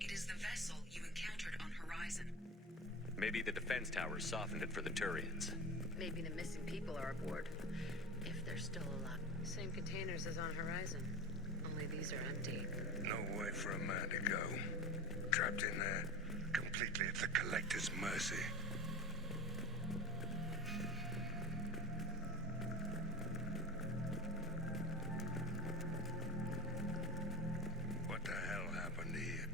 It is the vessel you encountered on Horizon. Maybe the defense towers softened it for the Turians. Maybe the missing people are aboard. If they're still alive. Same containers as on Horizon. Only these are empty. No way for a man to go. Trapped in there, completely at the Collector's mercy. What the hell happened here?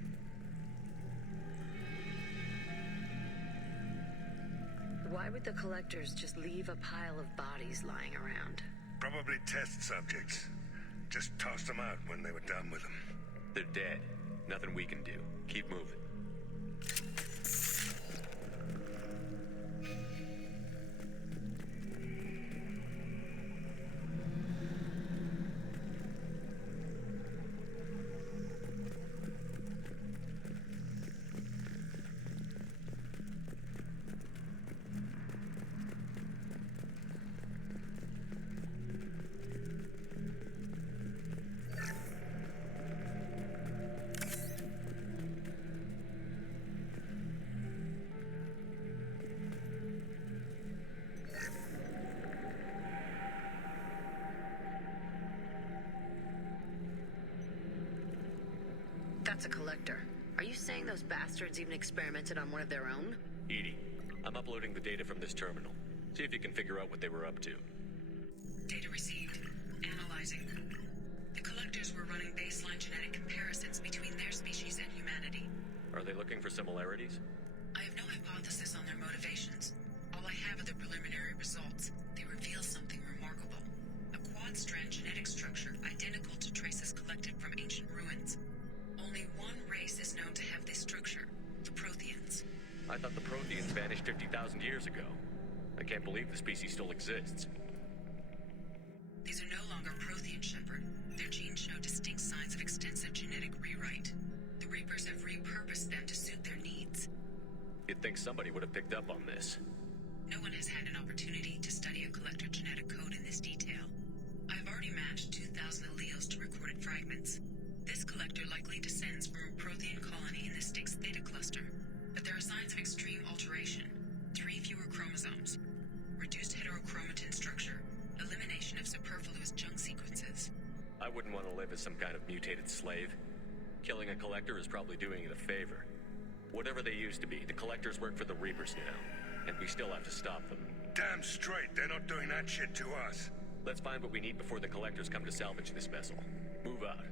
Why would the Collectors just leave a pile of bodies lying around? Probably test subjects. Just tossed them out when they were done with them. They're dead. Nothing we can do. Keep moving. That's a Collector. Are you saying those bastards even experimented on one of their own? Edie, I'm uploading the data from this terminal. See if you can figure out what they were up to. Data received. Analyzing. The Collectors were running baseline genetic comparisons between their species and humanity. Are they looking for similarities? I have no hypothesis on their motivations. All I have are the preliminary results. They reveal something remarkable. A quad-strand genetic structure identical to traces collected from ancient ruins. Only one race is known to have this structure, the Protheans. I thought the Protheans vanished 50,000 years ago. I can't believe the species still exists. These are no longer Prothean, Shepard. Their genes show distinct signs of extensive genetic rewrite. The Reapers have repurposed them to suit their needs. You'd think somebody would have picked up on this. No one has had an opportunity to study a Collector genetic code in this detail. I have already matched 2,000 alleles to recorded fragments. This Collector likely descends from a Prothean colony in the Styx Theta cluster, but there are signs of extreme alteration. 3 fewer chromosomes, reduced heterochromatin structure, elimination of superfluous junk sequences. I wouldn't want to live as some kind of mutated slave. Killing a Collector is probably doing it a favor. Whatever they used to be, the Collectors work for the Reapers now, and we still have to stop them. Damn straight, they're not doing that shit to us. Let's find what we need before the Collectors come to salvage this vessel. Move out.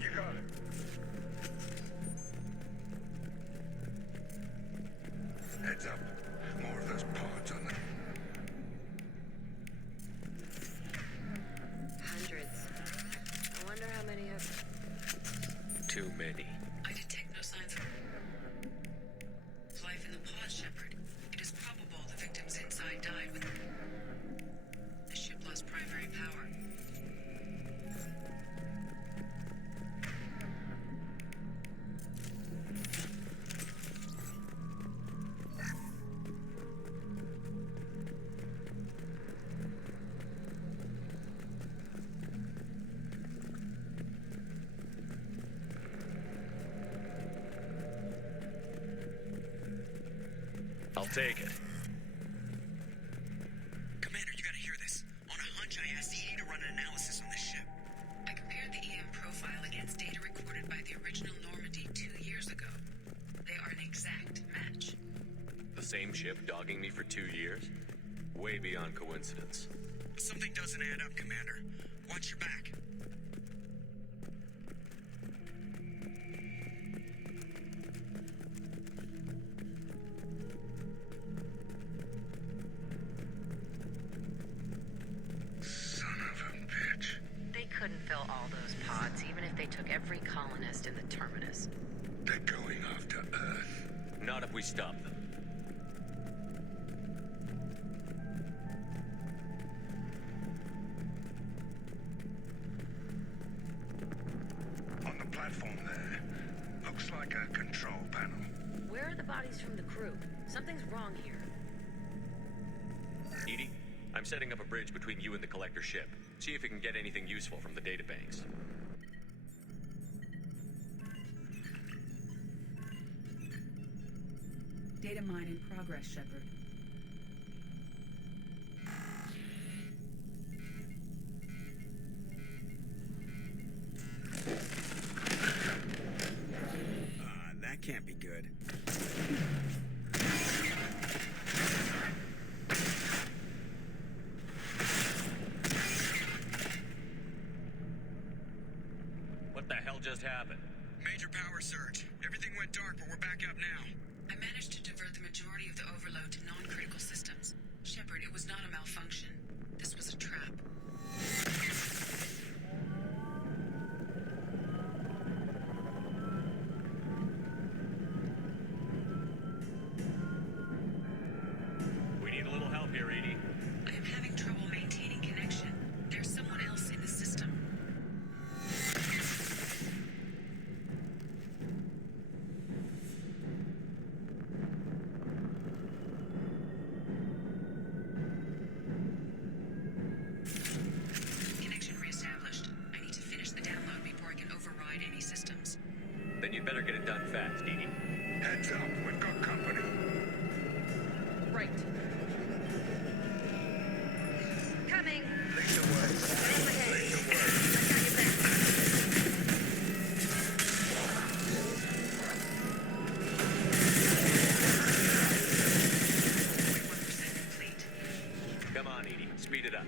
You got it. Heads up. More of those pods on them. Hundreds. I wonder how many have... Too many. I detect no signs of life in the pod, Shepard. It is probable the victims inside died when the ship lost primary power. I'll take it. Commander, you gotta hear this. On a hunch, I asked EA to run an analysis on this ship. I compared the EM profile against data recorded by the original Normandy 2 years ago. They are an exact match. The same ship dogging me for 2 years? Way beyond coincidence. Something doesn't add up, Commander. Watch your back. Son of a bitch. They couldn't fill all those pods, even if they took every colonist in the terminus. They're going Earth. Not if we stop them. On the platform there. Looks like a control panel. Where are the bodies from the crew? Something's wrong here. Edie, I'm setting up a bridge between you and the collector ship. See if you can get anything useful from the databanks. Data mine in progress, Shepard. That can't be good. What the hell just happened? Major power surge. Everything went dark, but we're back up now. I managed to divert the majority of the overload to non-critical systems. Shepard, it was not a malfunction. This was a trap. We need a little help here, Edie. I am having trouble maintaining connection. There's someone else in the system. Connection reestablished. I need to finish the download before I can override any systems. Then you'd better get it done fast, Edie. Heads up, we've got company. Right. Coming. Lead the way. Right ahead. Lead the way. I got your back. Complete. Come on, Edie. Speed it up.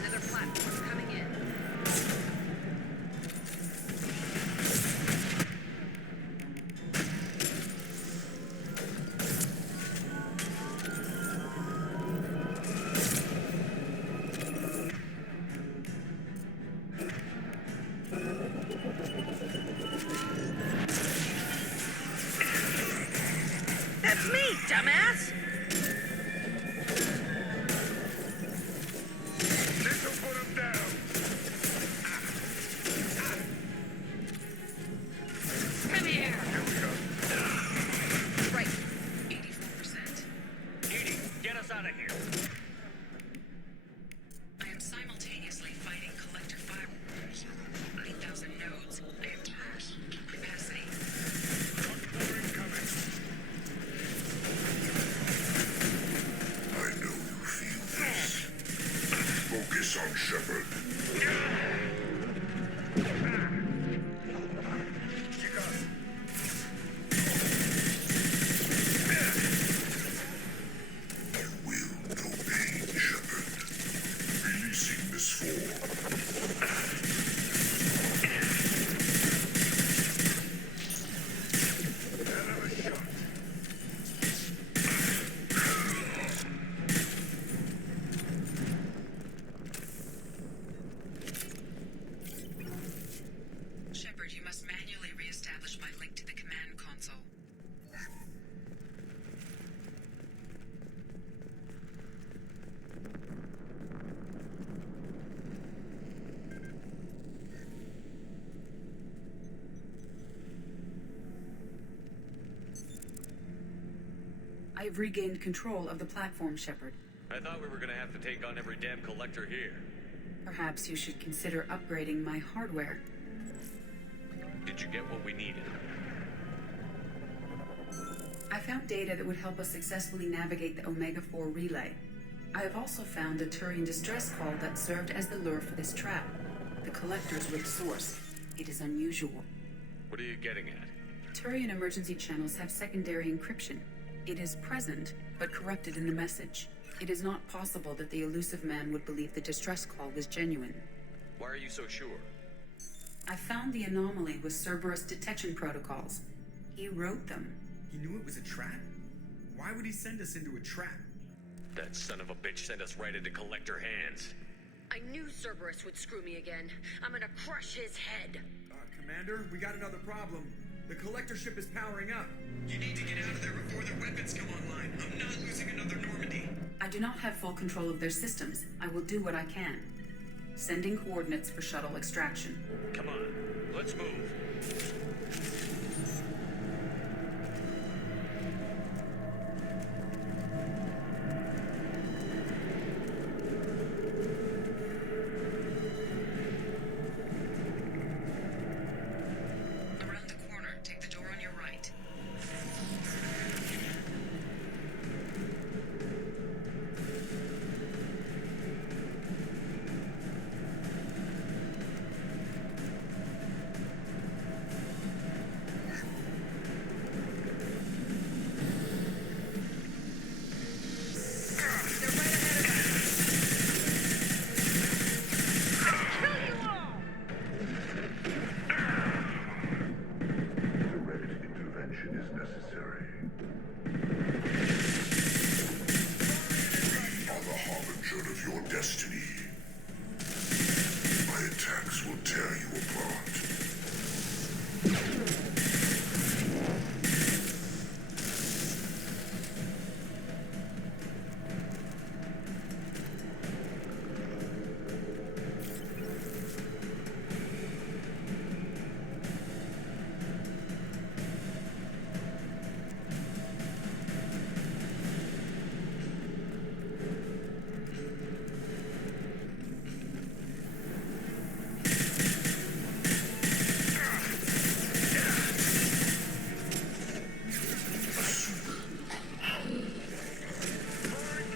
Another platform coming in. That's me, dumbass! This'll put him down. Come here! Here we go. Right. 84%. Edie, get us out of here. I am simultaneously fighting collector fire. 8,000 nodes. I have capacity. More incoming. I know you feel this. Focus on Shepard. You got it. You will know pain, Shepard. Releasing this form. Another shot. Shepard, you must manually reestablish my link to the command console. I've regained control of the platform, Shepard. I thought we were gonna have to take on every damn collector here. Perhaps you should consider upgrading my hardware. Did you get what we needed? I found data that would help us successfully navigate the Omega-4 relay. I have also found a Turian distress call that served as the lure for this trap. The collectors were the source. It is unusual. What are you getting at? Turian emergency channels have secondary encryption. It is present, but corrupted in the message. It is not possible that the elusive man would believe the distress call was genuine. Why are you so sure? I found the anomaly with Cerberus detection protocols. He wrote them. He knew it was a trap? Why would he send us into a trap? That son of a bitch sent us right into collector hands. I knew Cerberus would screw me again. I'm gonna crush his head. Commander, we got another problem. The collector ship is powering up. You need to get out of there before their weapons come online. I'm not losing another Normandy. I do not have full control of their systems. I will do what I can. Sending coordinates for shuttle extraction. Come on, let's move. Around the corner, take the door on your right. Direct intervention is necessary. We are the harbinger of your destiny. My attacks will tear you apart.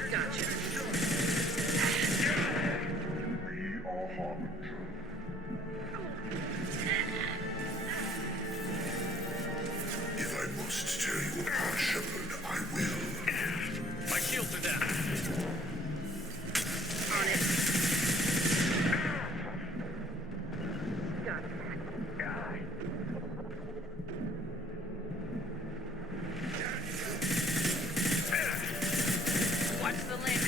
Gotcha. We are harbinger. If I must tear you apart, Shepard, I will. My shields are down. On it. Got it. Watch the lane.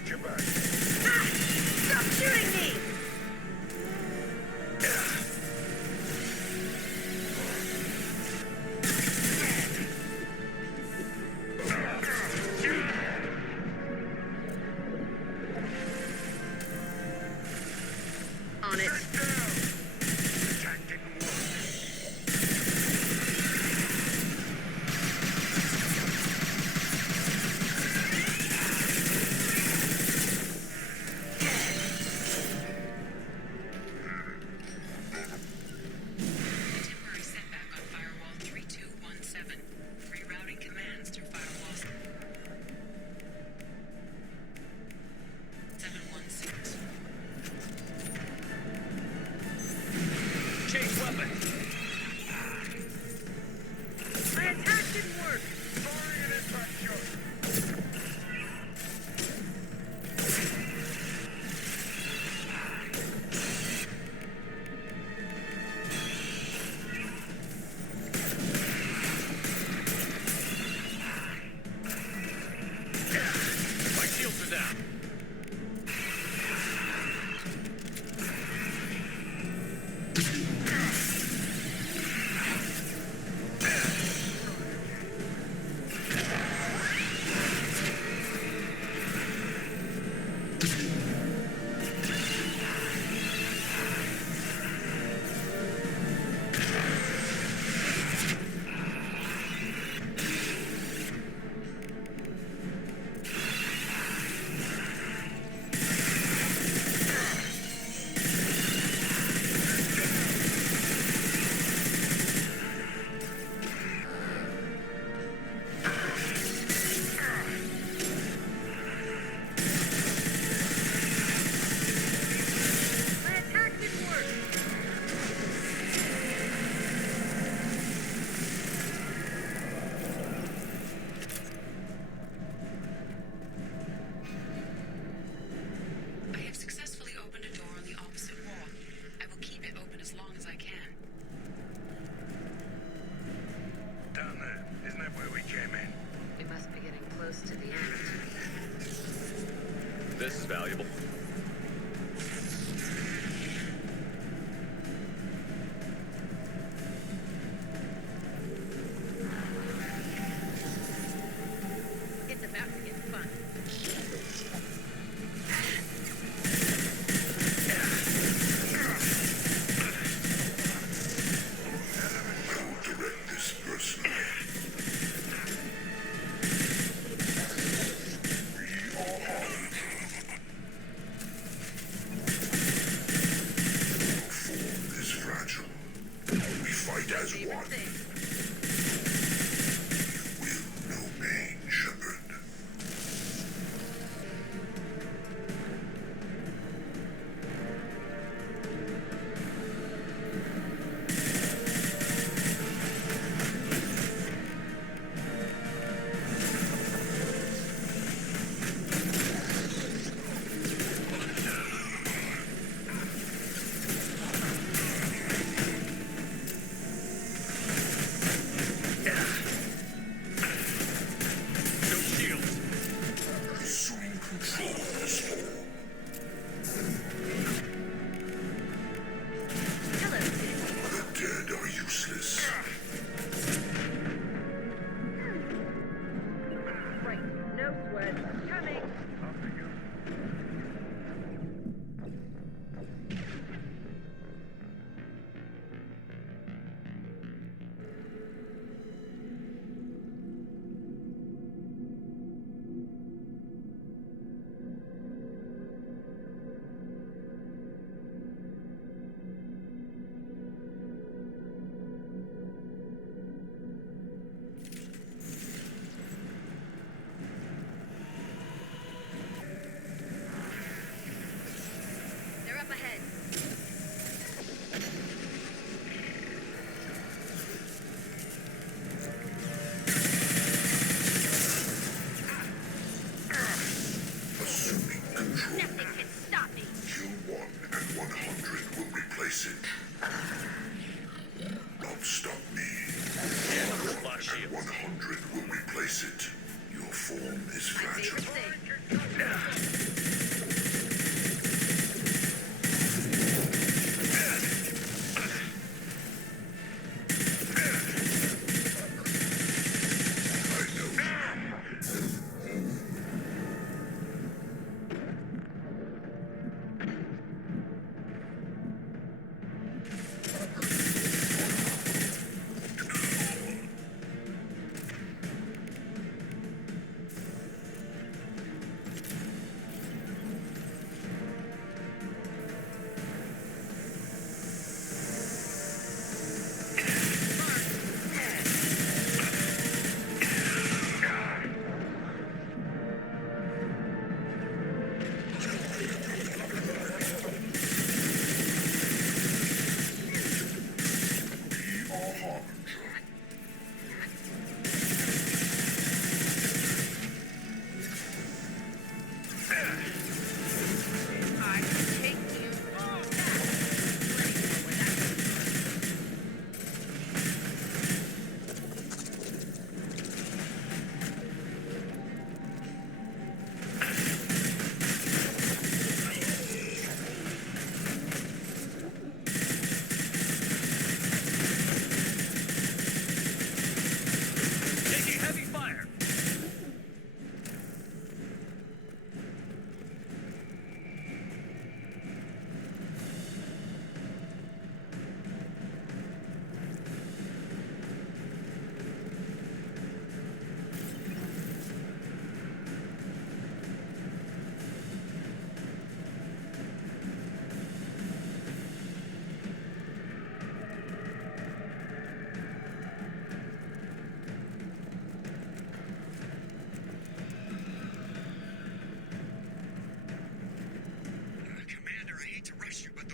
Got your back. Ah! Stop shooting me! On it. Attack didn't work. Temporary setback on firewall 3217. Rerouting commands through firewall 716. Change weapon. My attack didn't work. Firing an impact shot. My shields are down. My attack didn't work. I have successfully opened a door on the opposite wall. I will keep it open as long as I can. Down there. Isn't that where we came in? We must be getting close to the end. This is valuable. It's about to get fun. I will direct this personally. We are armed. Your form is fragile. We fight as Favorite one. thing. Will no pain, Shepard. No shields. Assume control of this hall. Hello, Sid. The dead are useless. Right. No sweat. Coming. They're up ahead. Assuming control. Nothing can stop me. Kill 1 and 100 will replace it. Don't stop me. Yeah, a lot of And shields. 100 will replace it. Your form is My fragile. favorite thing.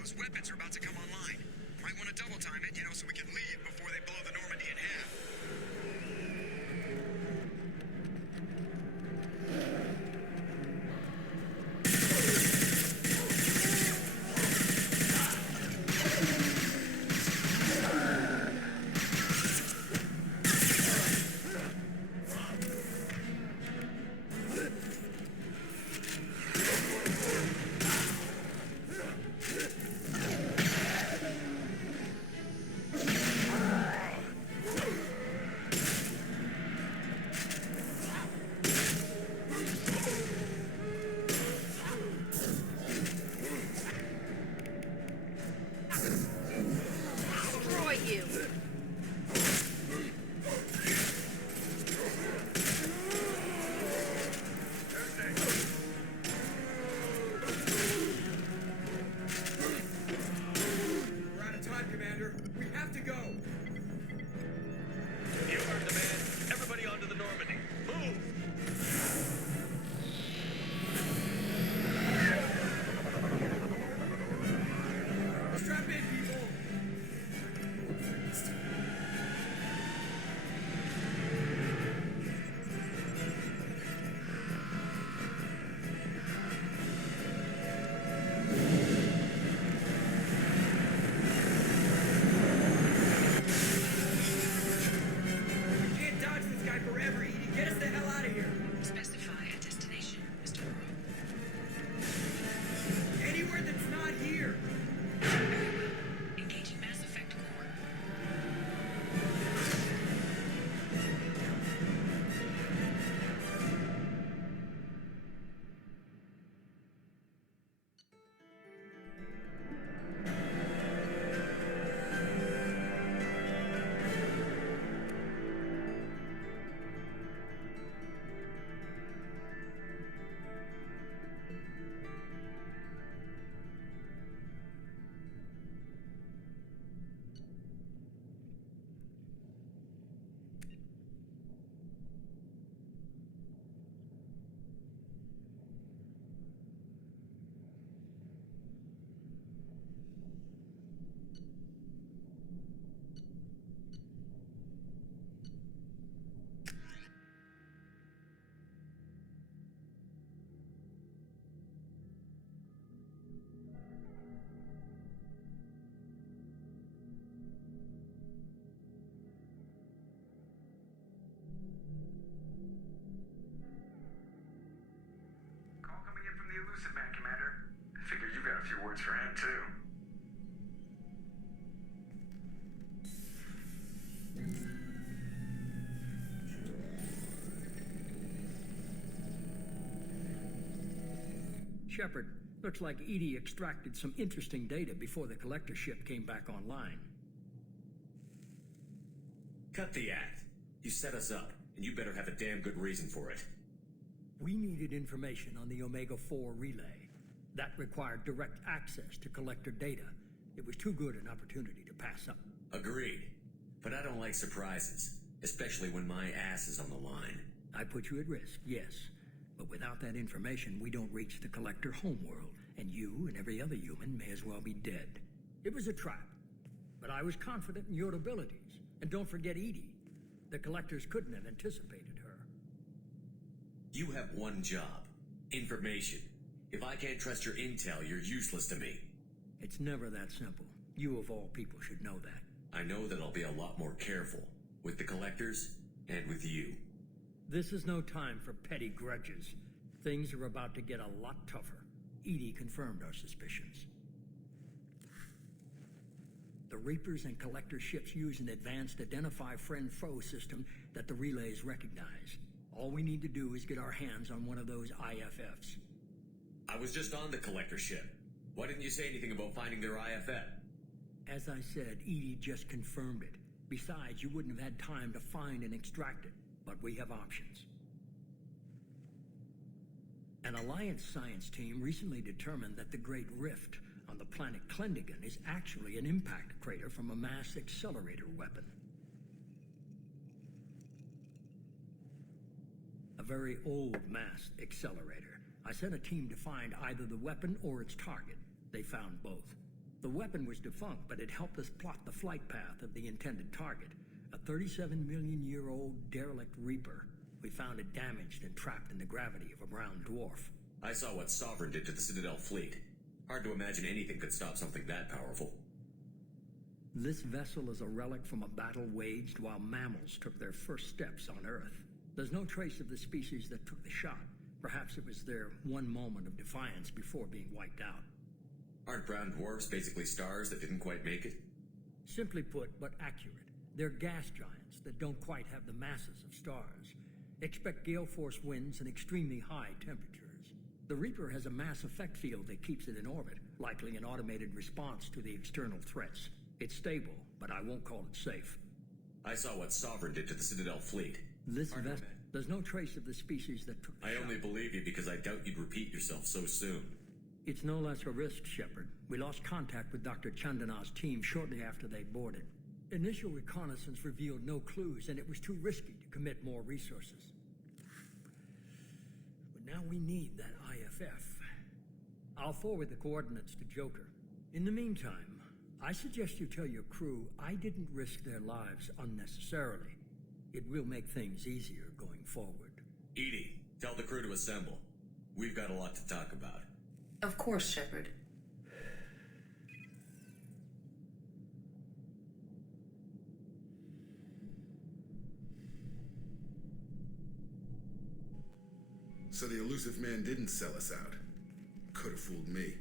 Those weapons are about to come online. Might want to double time it, so we can leave before they blow the Normandy in half. Man, Commander. I figure you've got a few words for him, too. Shepard, looks like EDI extracted some interesting data before the collector ship came back online. Cut the act. You set us up, and you better have a damn good reason for it. We needed information on the Omega-4 relay. That required direct access to collector data. It was too good an opportunity to pass up. Agreed. But I don't like surprises, especially when my ass is on the line. I put you at risk, yes. But without that information, we don't reach the collector homeworld, and you and every other human may as well be dead. It was a trap, but I was confident in your abilities. And don't forget EDI. The collectors couldn't have anticipated her. You have one job. Information. If I can't trust your intel, you're useless to me. It's never that simple. You of all people should know that. I know that I'll be a lot more careful. With the collectors, and with you. This is no time for petty grudges. Things are about to get a lot tougher. EDI confirmed our suspicions. The Reapers and Collector ships use an advanced Identify Friend-Foe system that the relays recognize. All we need to do is get our hands on one of those IFFs. I was just on the Collector ship. Why didn't you say anything about finding their IFF? As I said, EDI just confirmed it. Besides, you wouldn't have had time to find and extract it. But we have options. An Alliance science team recently determined that the Great Rift on the planet Klendigan is actually an impact crater from a mass accelerator weapon. A very old mass accelerator. I sent a team to find either the weapon or its target. They found both. The weapon was defunct, but it helped us plot the flight path of the intended target, a 37-million-year-old derelict Reaper. We found it damaged and trapped in the gravity of a brown dwarf. I saw what Sovereign did to the Citadel fleet. Hard to imagine anything could stop something that powerful. This vessel is a relic from a battle waged while mammals took their first steps on Earth. There's no trace of the species that took the shot. Perhaps it was their one moment of defiance before being wiped out. Aren't brown dwarfs basically stars that didn't quite make it? Simply put, but accurate. They're gas giants that don't quite have the masses of stars. Expect gale force winds and extremely high temperatures. The Reaper has a mass effect field that keeps it in orbit, likely an automated response to the external threats. It's stable, but I won't call it safe. I saw what Sovereign did to the Citadel fleet. There's no trace of the species that took the shot. I only believe you because I doubt you'd repeat yourself so soon. It's no less a risk, Shepard. We lost contact with Dr. Chandana's team shortly after they boarded. Initial reconnaissance revealed no clues, and it was too risky to commit more resources. But now we need that IFF. I'll forward the coordinates to Joker. In the meantime, I suggest you tell your crew I didn't risk their lives unnecessarily. It will make things easier going forward. Edie, tell the crew to assemble. We've got a lot to talk about. Of course, Shepard. So the elusive man didn't sell us out. Could have fooled me.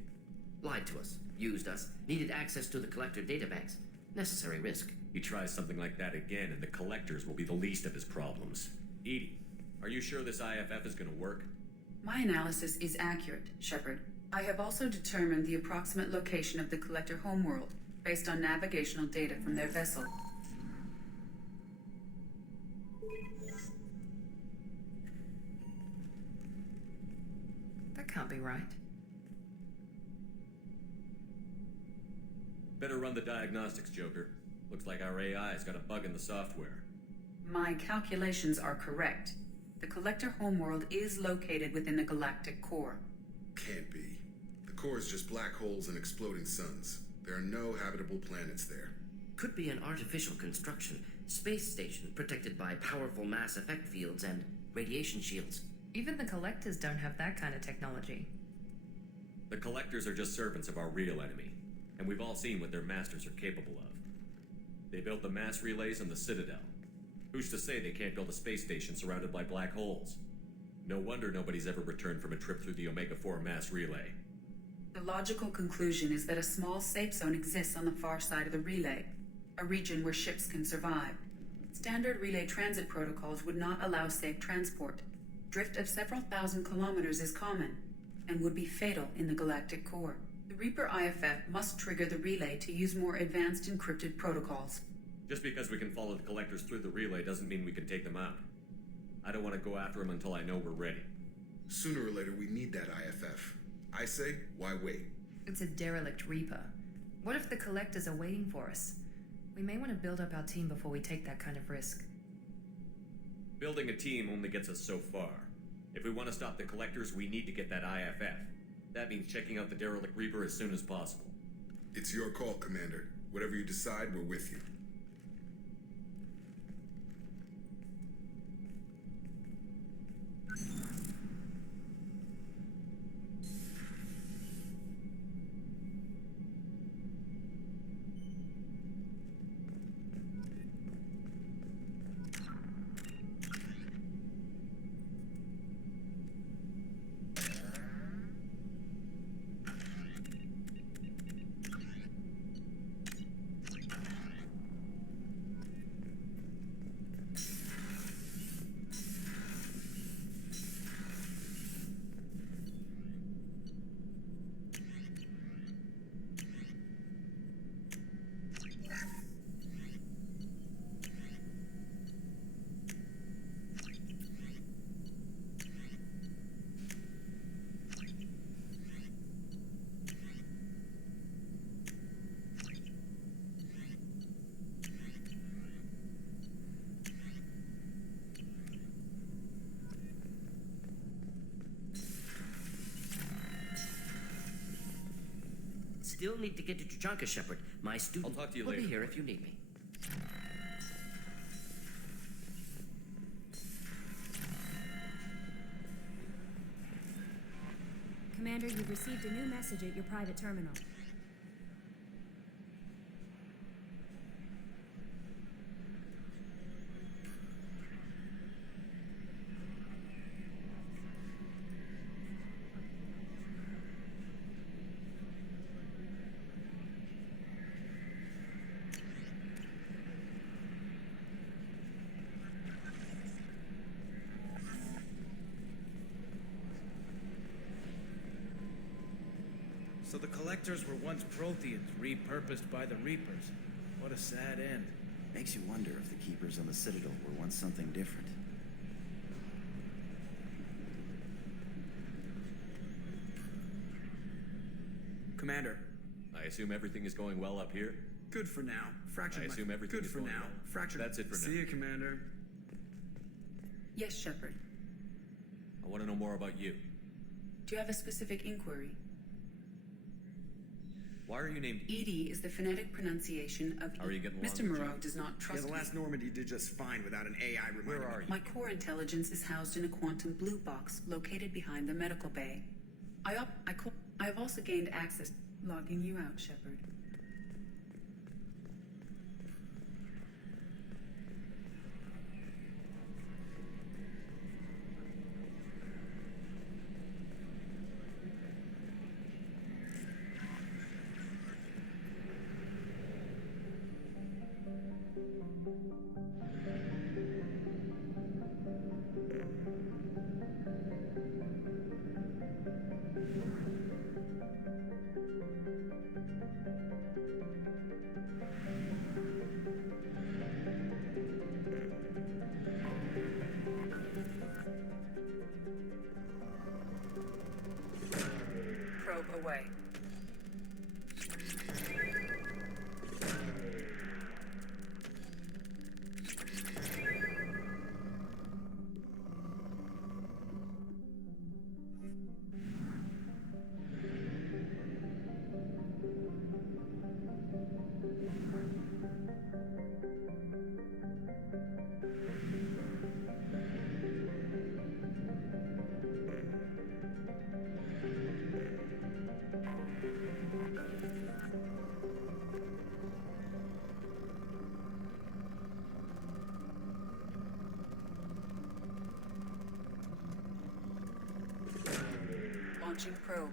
Lied to us, used us, needed access to the collector databanks. Necessary risk. He tries something like that again, and the collectors will be the least of his problems. Edie, are you sure this IFF is going to work? My analysis is accurate, Shepard. I have also determined the approximate location of the collector homeworld, based on navigational data from their vessel. That can't be right. Better run the diagnostics, Joker. Looks like our AI's got a bug in the software. My calculations are correct. The collector homeworld is located within the galactic core. Can't be. The core is just black holes and exploding suns. There are no habitable planets there. Could be an artificial construction, space station protected by powerful mass effect fields and radiation shields. Even the collectors don't have that kind of technology. The collectors are just servants of our real enemy, and we've all seen what their masters are capable of. They built the mass relays on the Citadel. Who's to say they can't build a space station surrounded by black holes? No wonder nobody's ever returned from a trip through the Omega-4 mass relay. The logical conclusion is that a small safe zone exists on the far side of the relay, a region where ships can survive. Standard relay transit protocols would not allow safe transport. Drift of several thousand kilometers is common, and would be fatal in the galactic core. The Reaper IFF must trigger the relay to use more advanced encrypted protocols. Just because we can follow the collectors through the relay doesn't mean we can take them out. I don't want to go after them until I know we're ready. Sooner or later, we need that IFF. I say, why wait? It's a derelict Reaper. What if the collectors are waiting for us? We may want to build up our team before we take that kind of risk. Building a team only gets us so far. If we want to stop the collectors, we need to get that IFF. That means checking out the derelict Reaper as soon as possible. It's your call, Commander. Whatever you decide, we're with you. still need to get to Tuchanka, Shepard. My student I'll talk to you will later. be here if you need me. Commander, you've received a new message at your private terminal. So the Collectors were once Protheans, repurposed by the Reapers. What a sad end. Makes you wonder if the Keepers on the Citadel were once something different. Commander. I assume everything is going well up here? Good for now. Fractured I assume everything Good is for going now. well. Fractured. That's it for now. See you, Commander. Yes, Shepard. I want to know more about you. Do you have a specific inquiry? Why are you named Edie is the phonetic pronunciation of How are you getting along Mr. with Moreau John? does not trust Yeah, the last me. Normandy did just fine without an AI reminding Where are me. you? My core intelligence is housed in a quantum blue box located behind the medical bay. I have also gained access. Logging you out, Shepard. Probe away. Launching probe.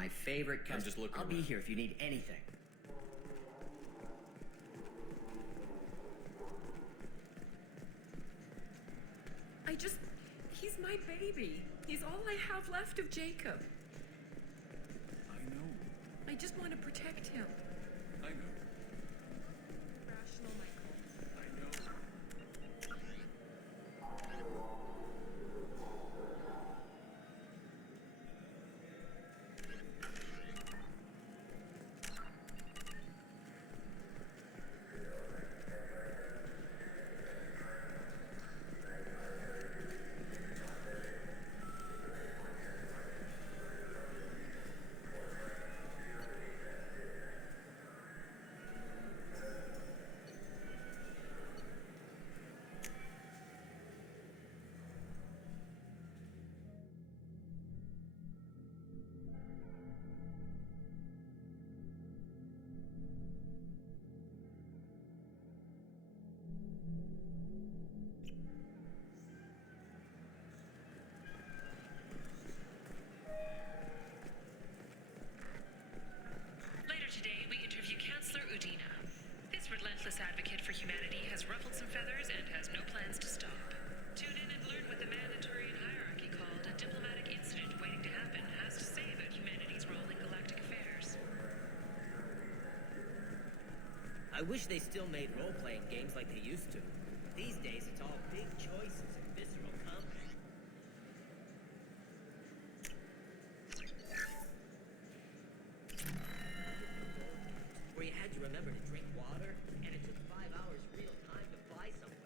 My favorite customer. I'm just looking I'll be around. here if you need anything. He's my baby. He's all I have left of Jacob. I know. I just want to protect him. I know. Rational, Michael. I know. Later today, we interview Counselor Udina. This relentless advocate for humanity has ruffled some feathers and has no plans to stop. Tune in and learn what the Mandatorian hierarchy called a diplomatic incident waiting to happen has to say about humanity's role in galactic affairs. I wish they still made role-playing games like they used to. These days, it's all big choices and visceral combat. Where you had to remember to drink water, and it took 5 hours real time to fly somewhere.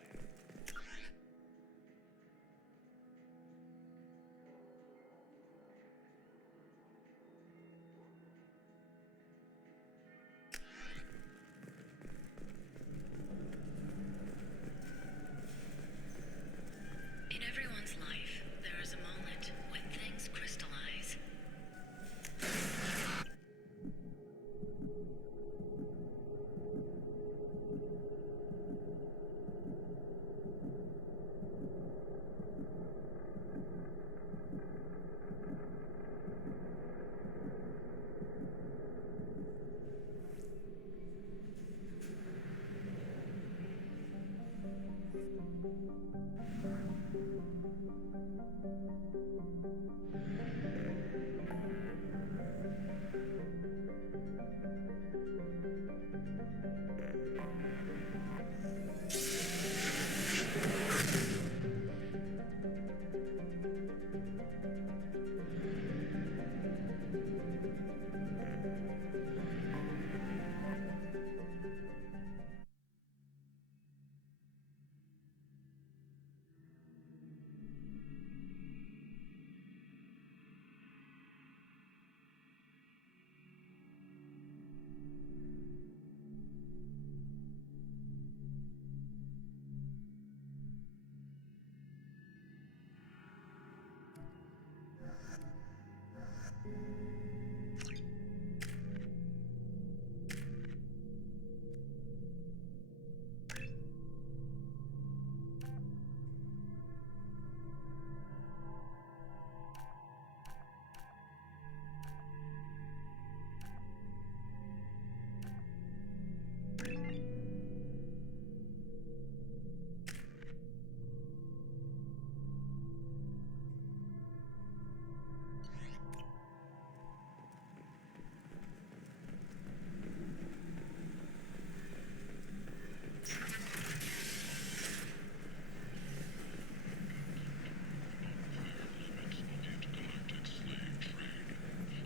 In everyone's life, there is a moment when things crystallize.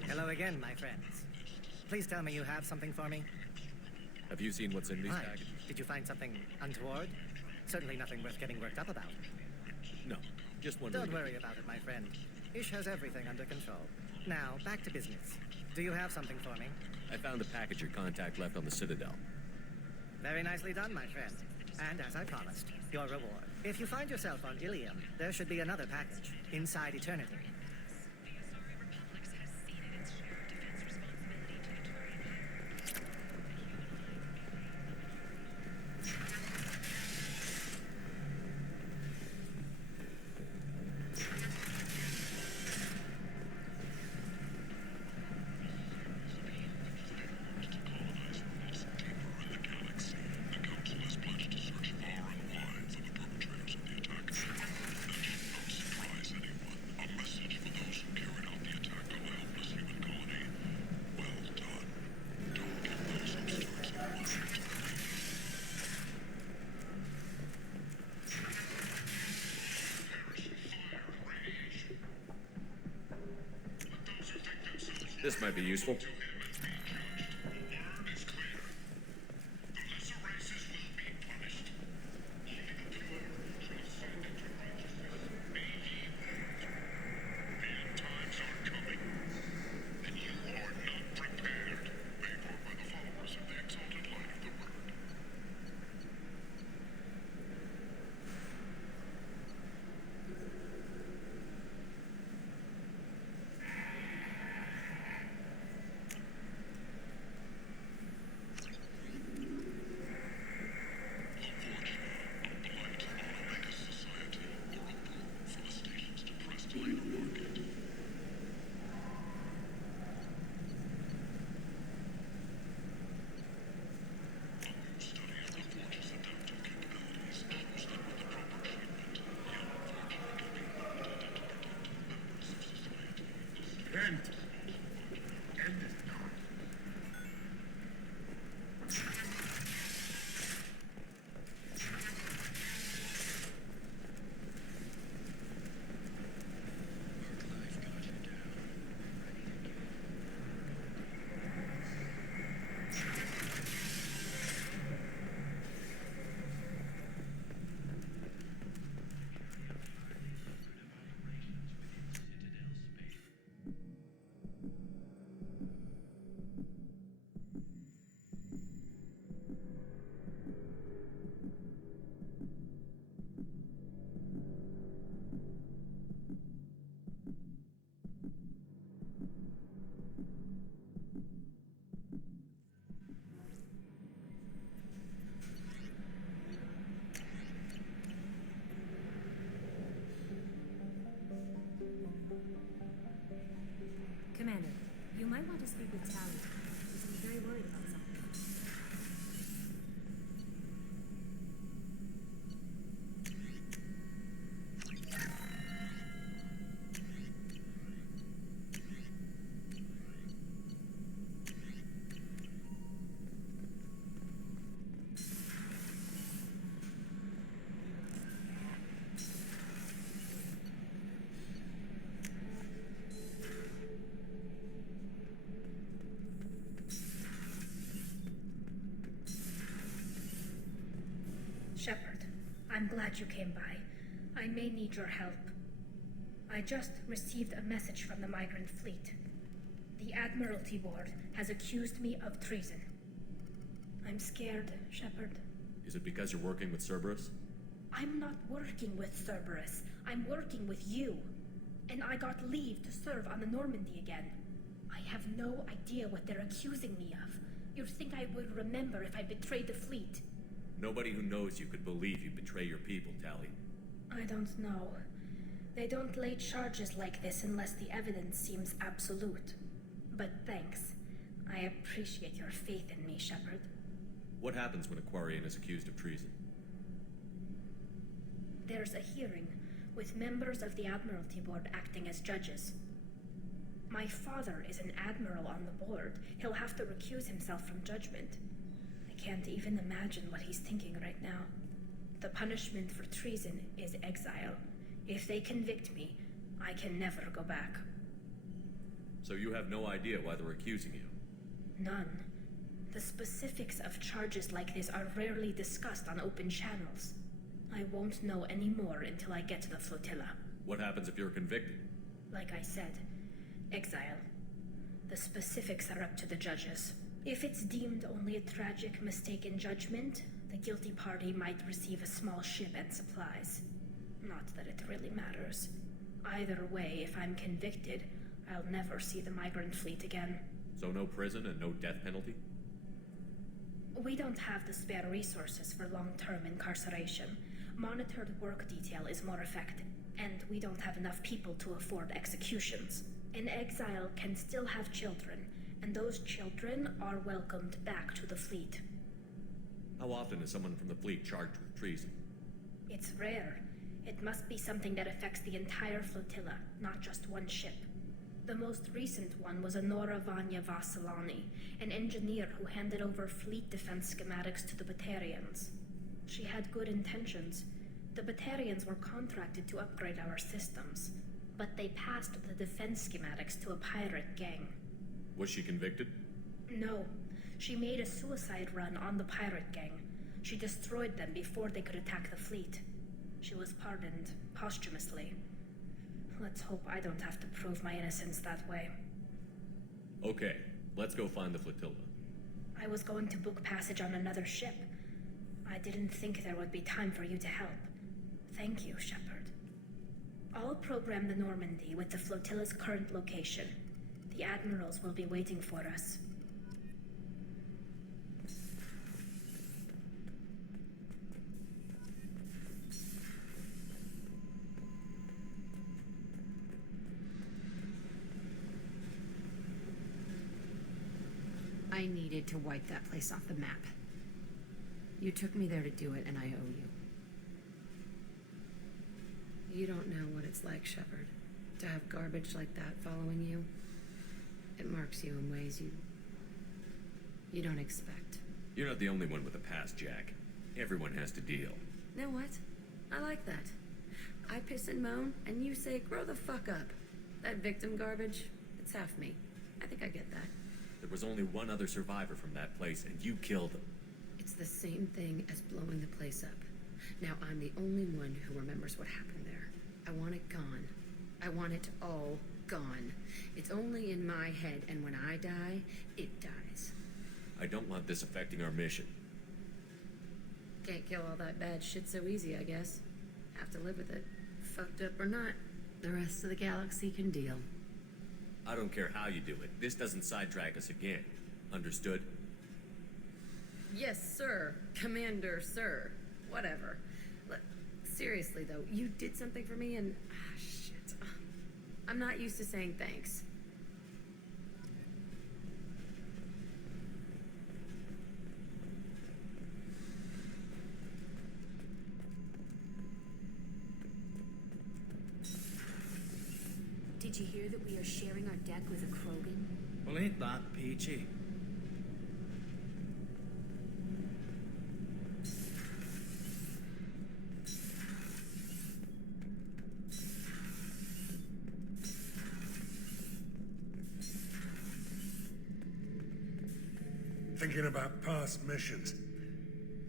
Hello again, my friends. Please tell me you have something for me. Have you seen what's in these Why? packages? Did you find something untoward? Certainly nothing worth getting worked up about. No, just wondering. Don't worry about it, my friend. Ish has everything under control. Now, back to business. Do you have something for me? I found the package your contact left on the Citadel. Very nicely done, my friend. And as I promised, your reward. If you find yourself on Ilium, there should be another package inside eternity. This might be useful. Commander, you might want to speak with Tally. He's very worried about something. Shepard, I'm glad you came by. I may need your help. I just received a message from the migrant fleet. The Admiralty Board has accused me of treason. I'm scared, Shepard. Is it because you're working with Cerberus? I'm not working with Cerberus. I'm working with you. And I got leave to serve on the Normandy again. I have no idea what they're accusing me of. You'd think I would remember if I betrayed the fleet. Nobody who knows you could believe you betray your people, Tally. I don't know. They don't lay charges like this unless the evidence seems absolute. But thanks. I appreciate your faith in me, Shepard. What happens when a Quarian is accused of treason? There's a hearing, with members of the Admiralty Board acting as judges. My father is an admiral on the board. He'll have to recuse himself from judgment. I can't even imagine what he's thinking right now. The punishment for treason is exile. If they convict me, I can never go back. So you have no idea why they're accusing you? None. The specifics of charges like this are rarely discussed on open channels. I won't know any more until I get to the flotilla. What happens if you're convicted? Like I said, exile. The specifics are up to the judges. If it's deemed only a tragic mistake in judgment, the guilty party might receive a small ship and supplies. Not that it really matters. Either way, if I'm convicted, I'll never see the migrant fleet again. So no prison and no death penalty? We don't have the spare resources for long-term incarceration. Monitored work detail is more effective, and we don't have enough people to afford executions. An exile can still have children, and those children are welcomed back to the fleet. How often is someone from the fleet charged with treason? It's rare. It must be something that affects the entire flotilla, not just one ship. The most recent one was Honora Vanya Vassilani, an engineer who handed over fleet defense schematics to the Batarians. She had good intentions. The Batarians were contracted to upgrade our systems, but they passed the defense schematics to a pirate gang. Was she convicted? No. She made a suicide run on the pirate gang. She destroyed them before they could attack the fleet. She was pardoned posthumously. Let's hope I don't have to prove my innocence that way. Okay, let's go find the flotilla. I was going to book passage on another ship. I didn't think there would be time for you to help. Thank you, Shepard. I'll program the Normandy with the flotilla's current location. The admirals will be waiting for us. I needed to wipe that place off the map. You took me there to do it, and I owe you. You don't know what it's like, Shepard, to have garbage like that following you. It marks you in ways you don't expect. You're not the only one with a past, Jack. Everyone has to deal. Know what? I like that. I piss and moan, and you say, grow the fuck up. That victim garbage, it's half me. I think I get that. There was only one other survivor from that place, and you killed him. It's the same thing as blowing the place up. Now I'm the only one who remembers what happened there. I want it gone. I want it all gone. It's only in my head, and when I die, it dies. I don't want this affecting our mission. Can't kill all that bad shit so easy, I guess. Have to live with it. Fucked up or not, the rest of the galaxy can deal. I don't care how you do it. This doesn't sidetrack us again. Understood? Yes, sir. Commander, sir. Whatever. Look, seriously, though, you did something for me and... shit. I'm not used to saying thanks. Did you hear that we are sharing our deck with a Krogan? Well, ain't that peachy? Thinking about past missions.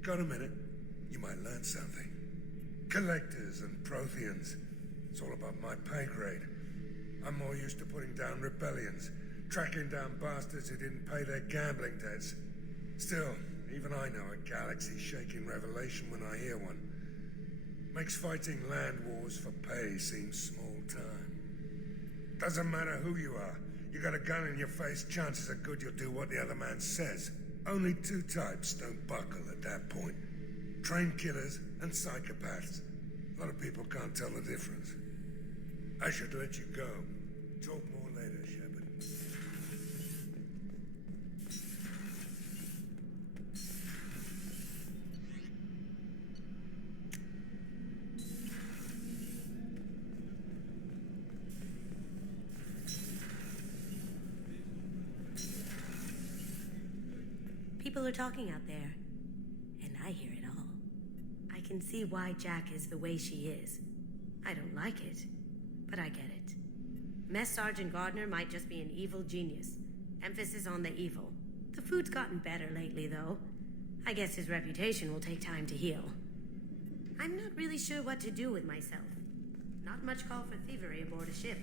Got a minute? You might learn something. Collectors and Protheans. It's all about my pay grade. I'm more used to putting down rebellions, tracking down bastards who didn't pay their gambling debts. Still, even I know a galaxy-shaking revelation when I hear one. Makes fighting land wars for pay seem small time. Doesn't matter who you are. You got a gun in your face, chances are good you'll do what the other man says. Only two types don't buckle at that point. Trained killers and psychopaths. A lot of people can't tell the difference. I should let you go. Talk more later, Shepard. People are talking out there, and I hear it all. I can see why Jack is the way she is. I don't like it, but I get it. Mess Sergeant Gardner might just be an evil genius. Emphasis on the evil. The food's gotten better lately, though. I guess his reputation will take time to heal. I'm not really sure what to do with myself. Not much call for thievery aboard a ship.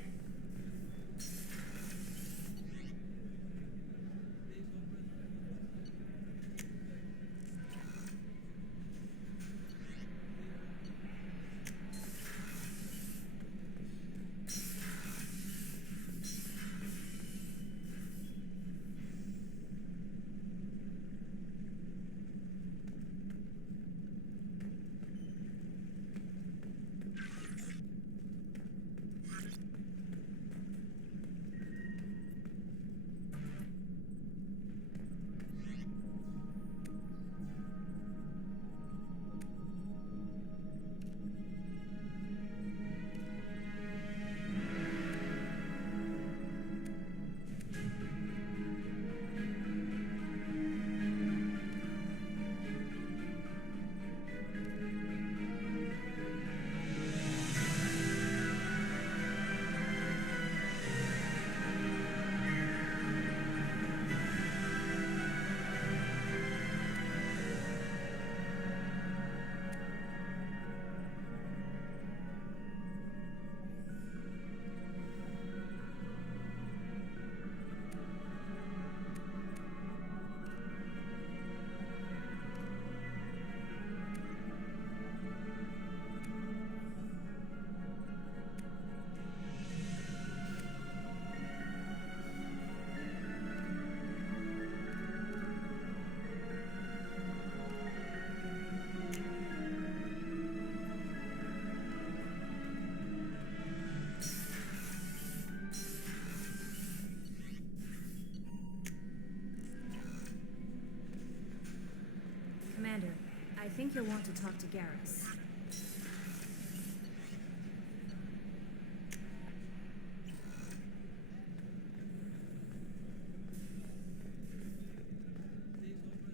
Commander, I think you'll want to talk to Garrus.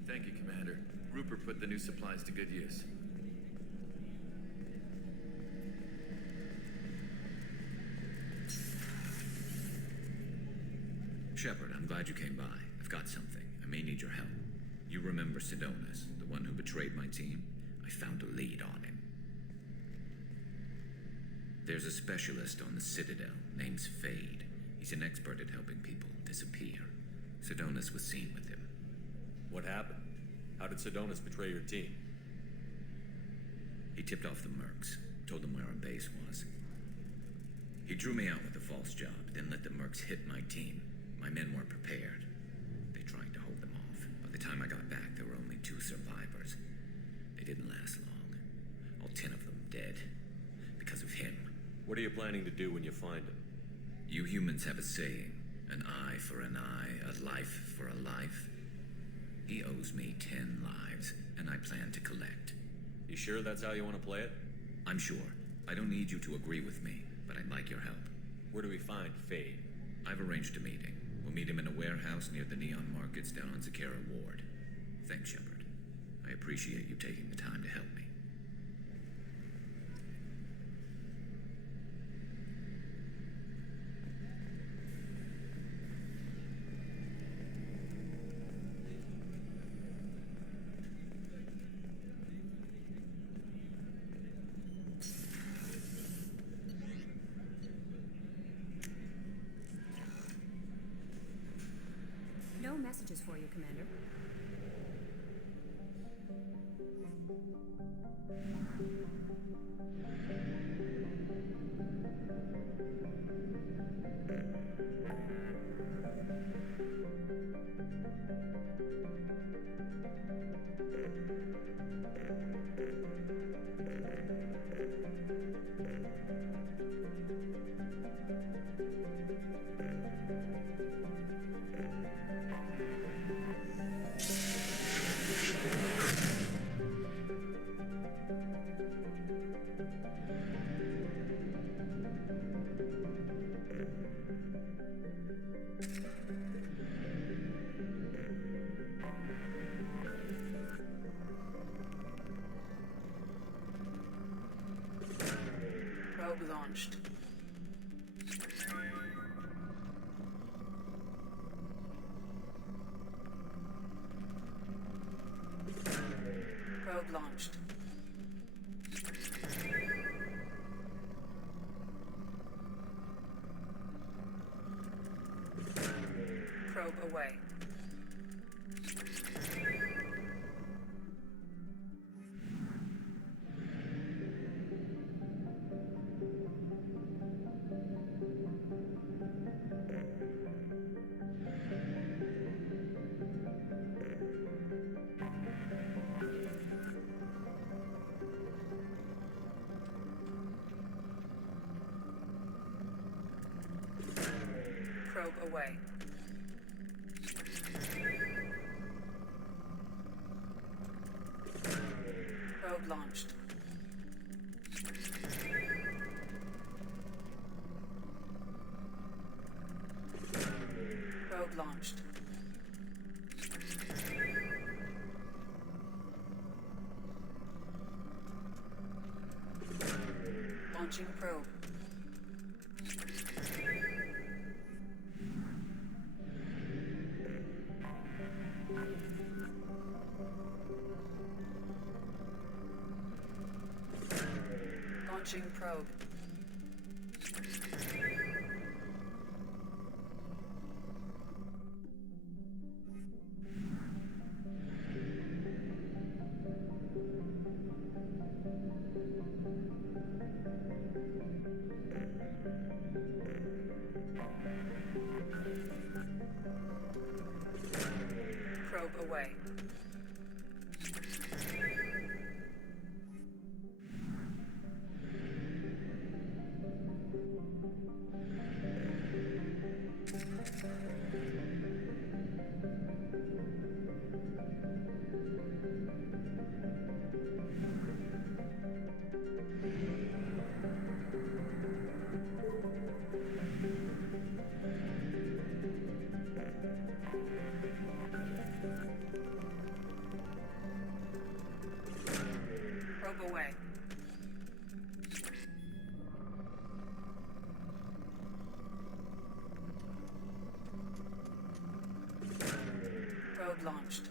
Thank you, Commander. Rupert put the new supplies to good use. Shepard, I'm glad you came by. I've got something. I may need your help. You remember Sidonus, the one who betrayed my team? I found a lead on him. There's a specialist on the Citadel, name's Fade. He's an expert at helping people disappear. Sidonus was seen with him. What happened? How did Sidonus betray your team? He tipped off the mercs, told them where our base was. He drew me out with a false job, then let the mercs hit my team. My men weren't prepared. They tried to hold them off. By the time I got back, there were only 2 survivors. They didn't last long. All 10 of them dead. Because of him. What are you planning to do when you find him? You humans have a saying. An eye for an eye, a life for a life. He owes me 10 lives, and I plan to collect. You sure that's how you want to play it? I'm sure. I don't need you to agree with me, but I'd like your help. Where do we find Fade? I've arranged a meeting. We'll meet him in a warehouse near the Neon Markets down on Zakera Ward. Thanks, Shepard. I appreciate you taking the time to help me. No messages for you, Commander. Probe launched. Probe launched. Probe away. Probe away. Probe launched. Probe launched. Launching probe. Launching probe. Probe away. away. Probe launched.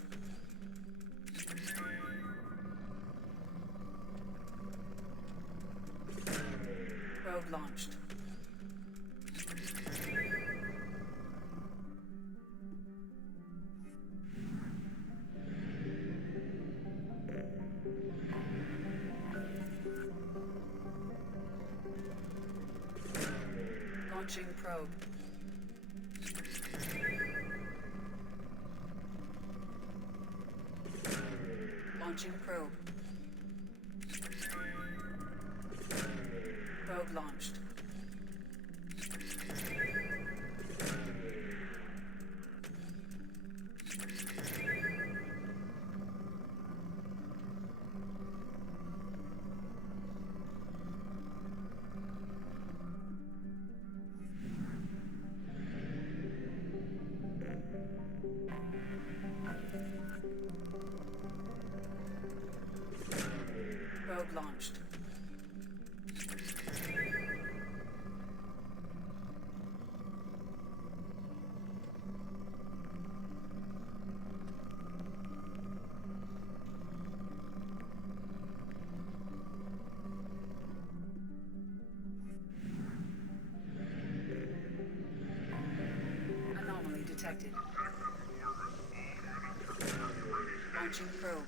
Probe launched. Launching probe. Launching probe. Probe launched. Probe launched. Anomaly detected. Launching probe.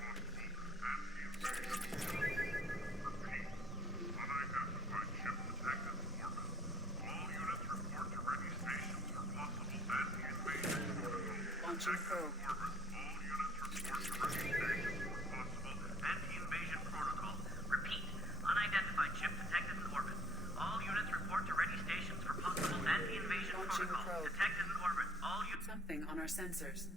Launching probe. Anti-invasion protocol. Repeat. Unidentified ship detected in orbit. All units report to ready stations for possible anti-invasion Launching protocol. probe. Detected in orbit. All units. Something on our sensors.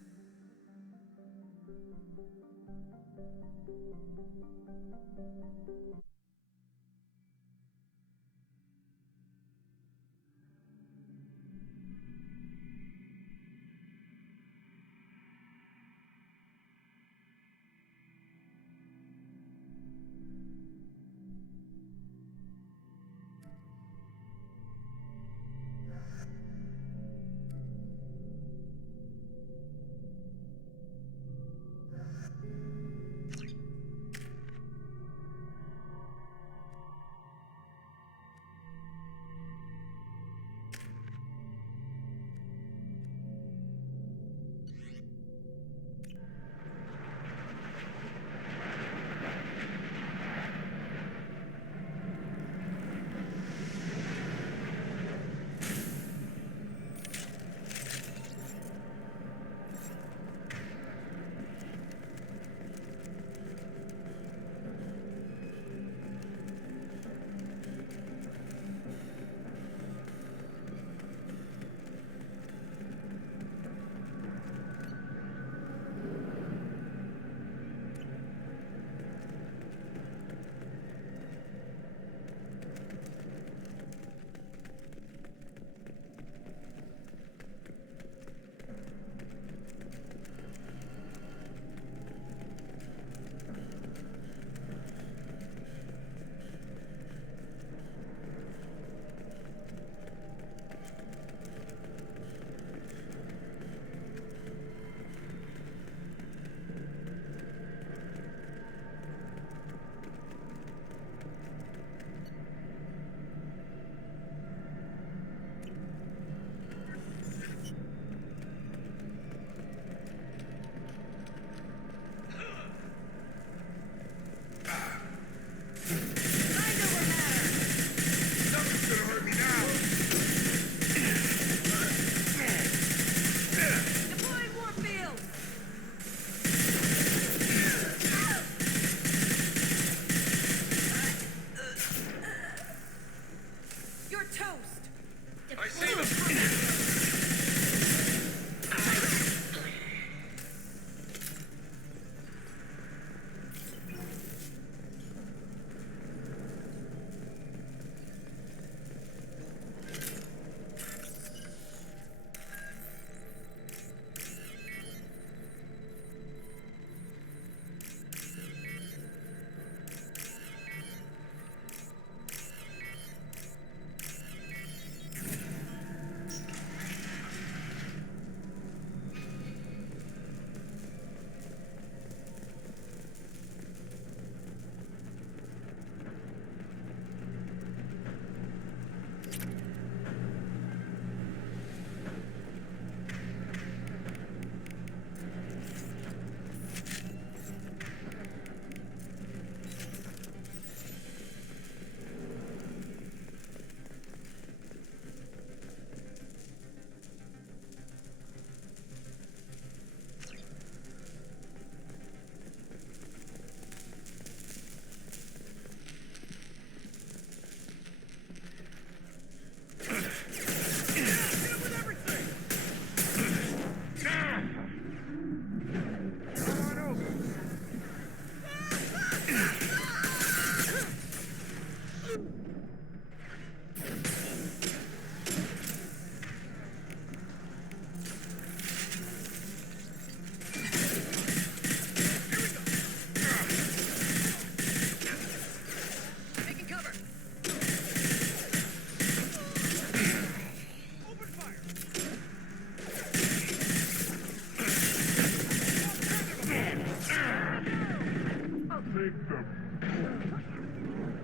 Take them.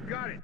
Got it.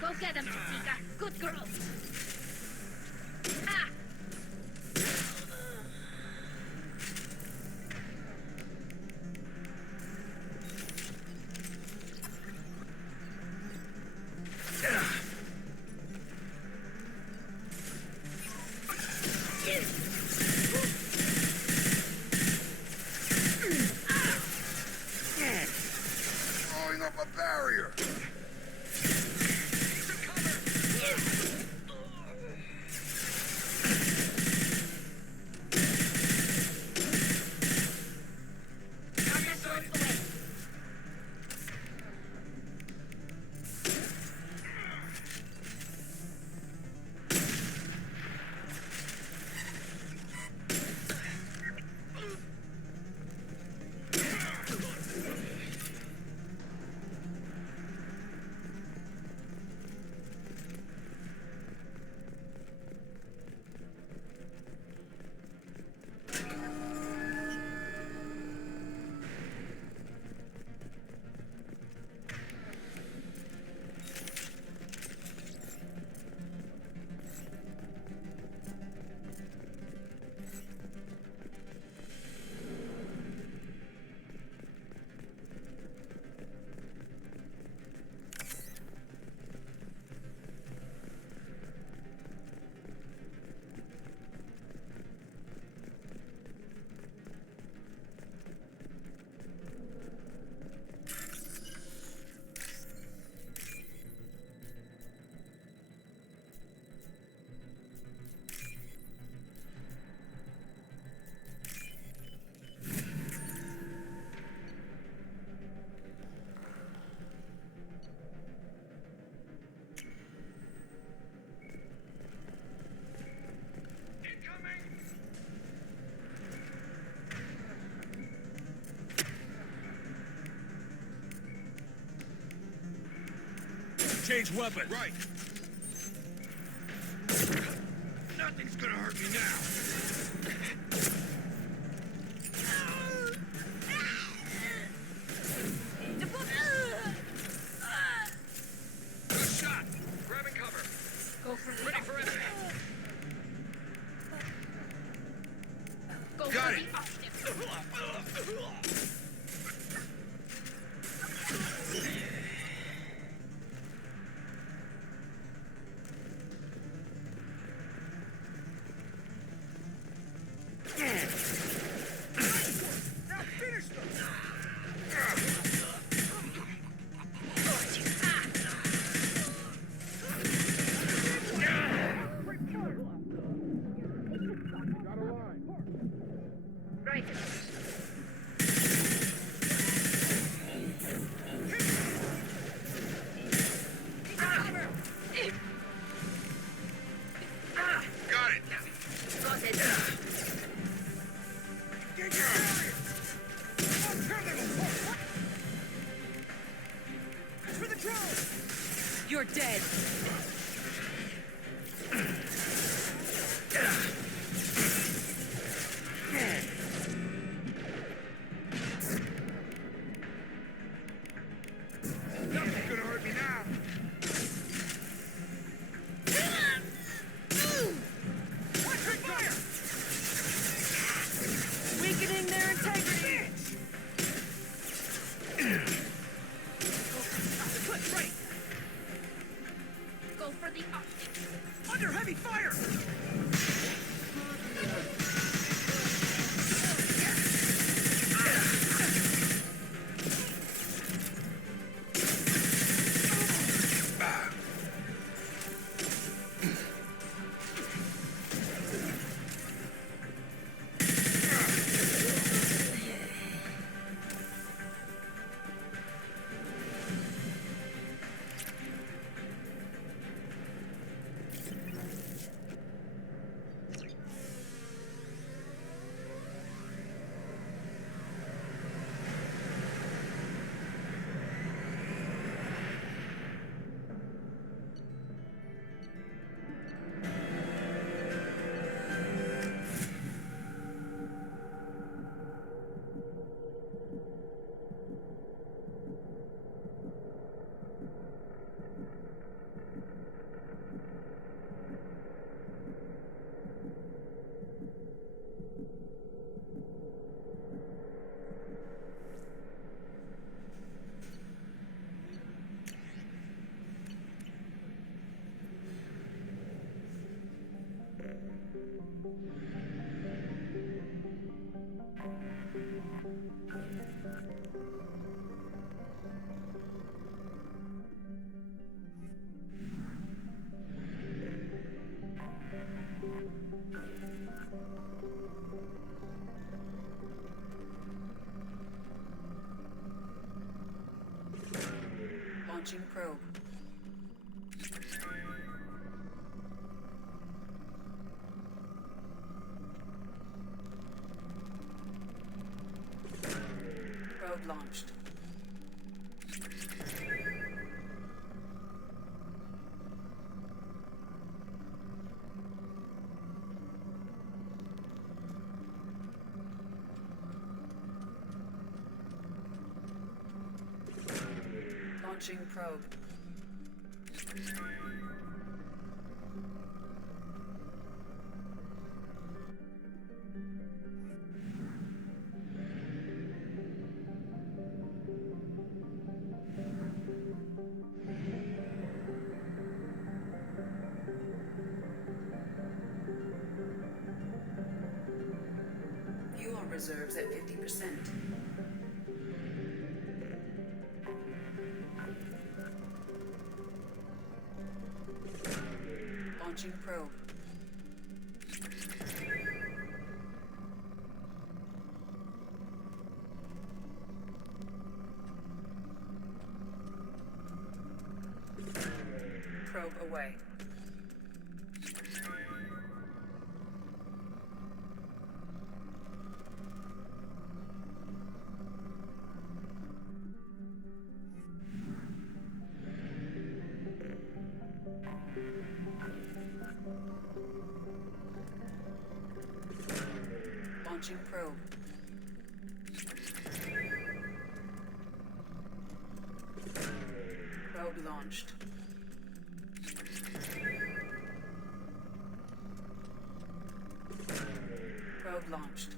Go get him, Jessica. Good girl. Ah! Throwing up a barrier. Change weapon. Right. Nothing's gonna hurt me now. Good shot. Grabbing cover. Go for the Ready for it. Go Got for it. the optic. Now finish them. Right. Got it. Got it. Get your for the drone. You're dead. Nothing's gonna hurt me now. Watch your fire. Weakening their integrity. Right. Go for the optic. Under heavy fire. Launching probe. Probe launched. Launching probe. Fuel reserves at 50%. Launching probe. Probe away. Launching probe. Probe launched. Probe launched.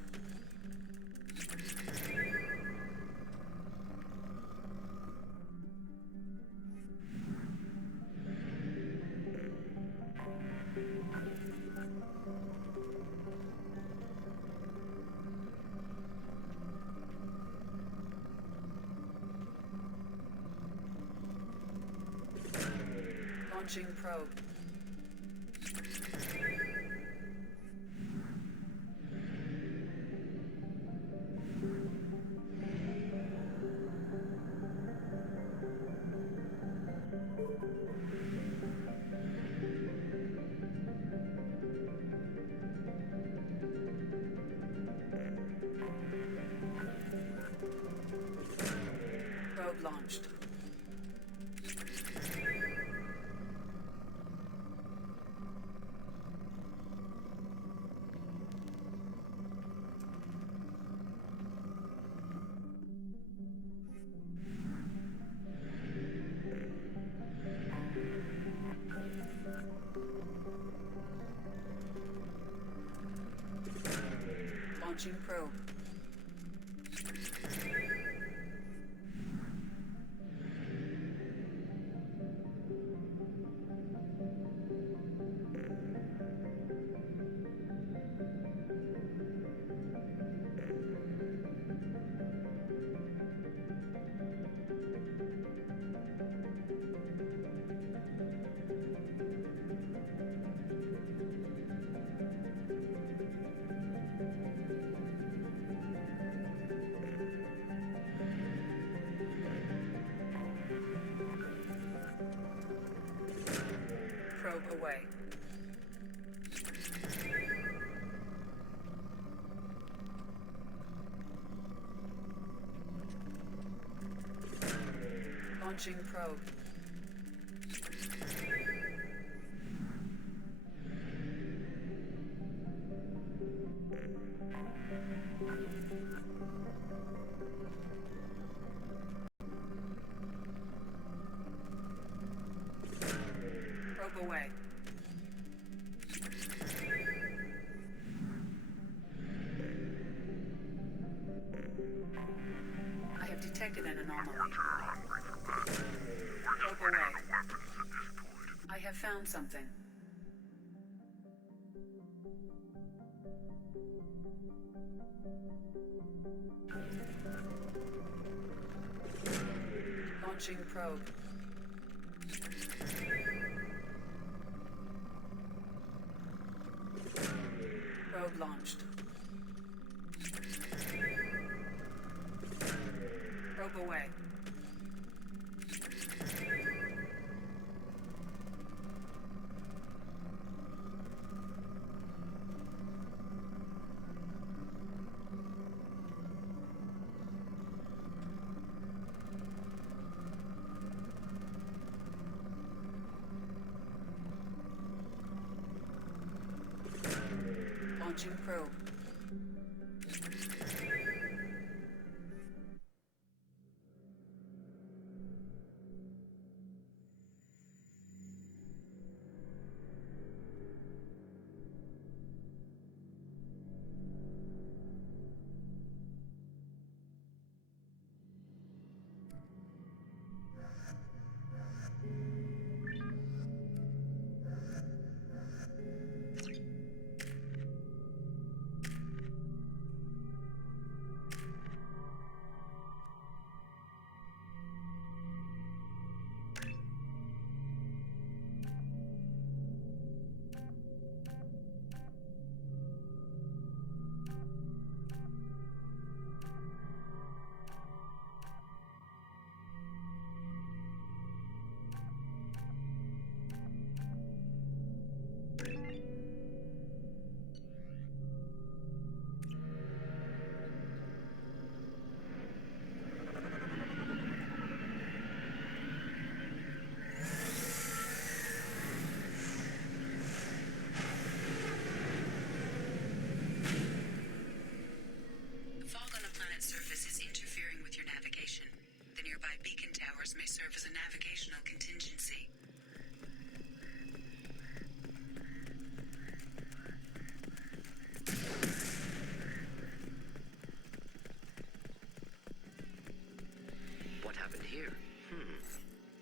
Launching probe. Probe launched. Launching probe. Probe away. Launching probe. Probe away. I have detected an anomaly. Probe away. I have found something. Launching probe. Probe launched. Probe away. Launching probe. May serve as a navigational contingency. What happened here?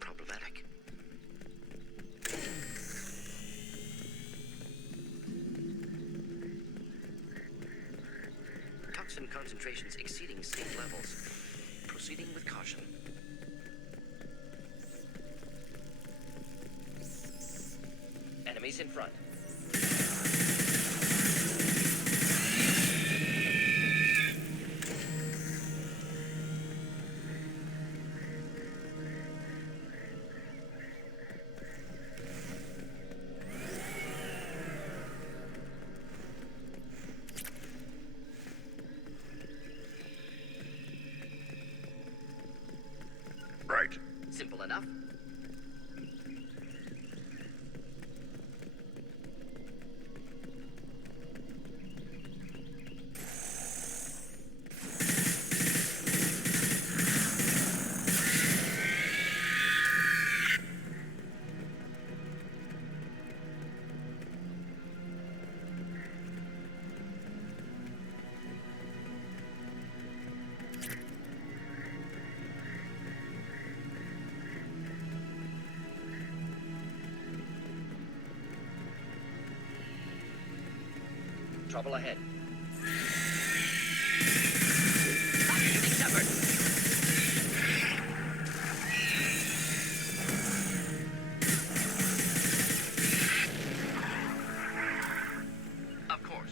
Problematic. Toxin concentrations exceeding safe levels. Proceeding with caution. Enemies in front. Right. Simple enough. Trouble ahead. Being severed. Of course.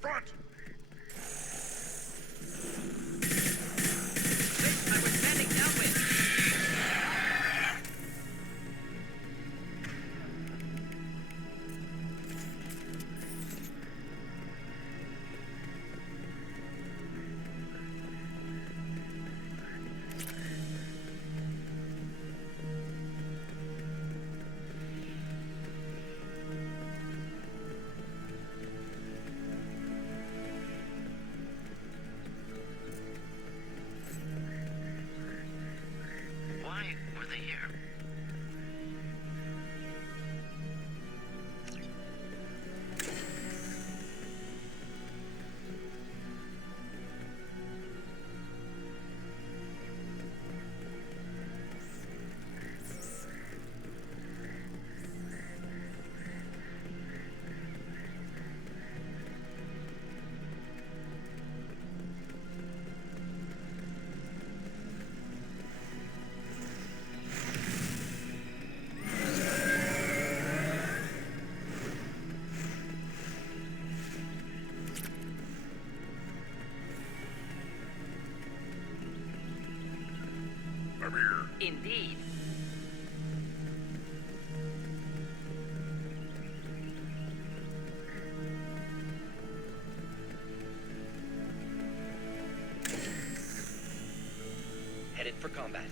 front! I was standing downwind. Why were they here? I'm here. Indeed. Headed for combat.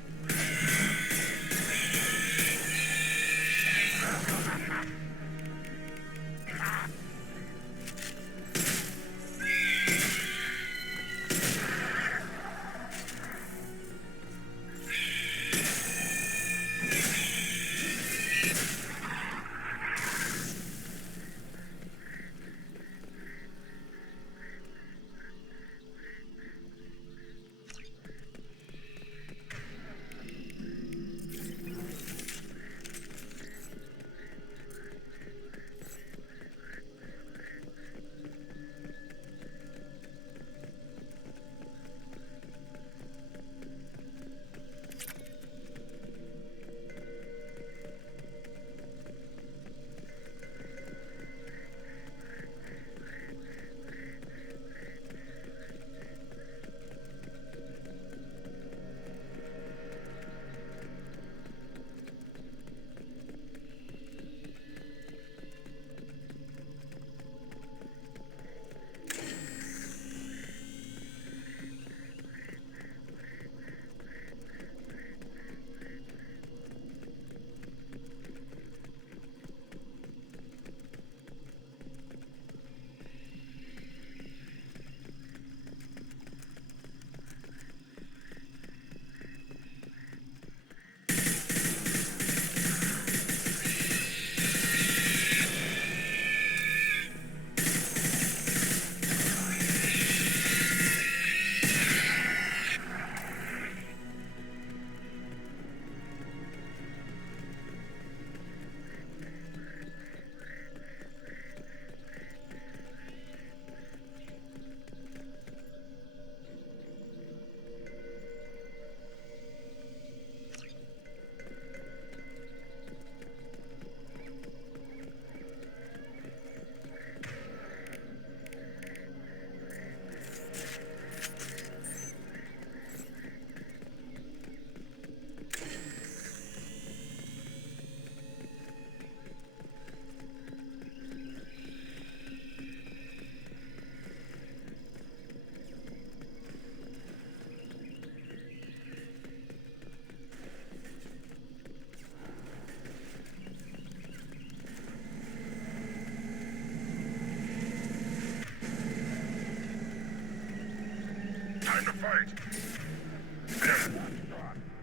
Time to fight!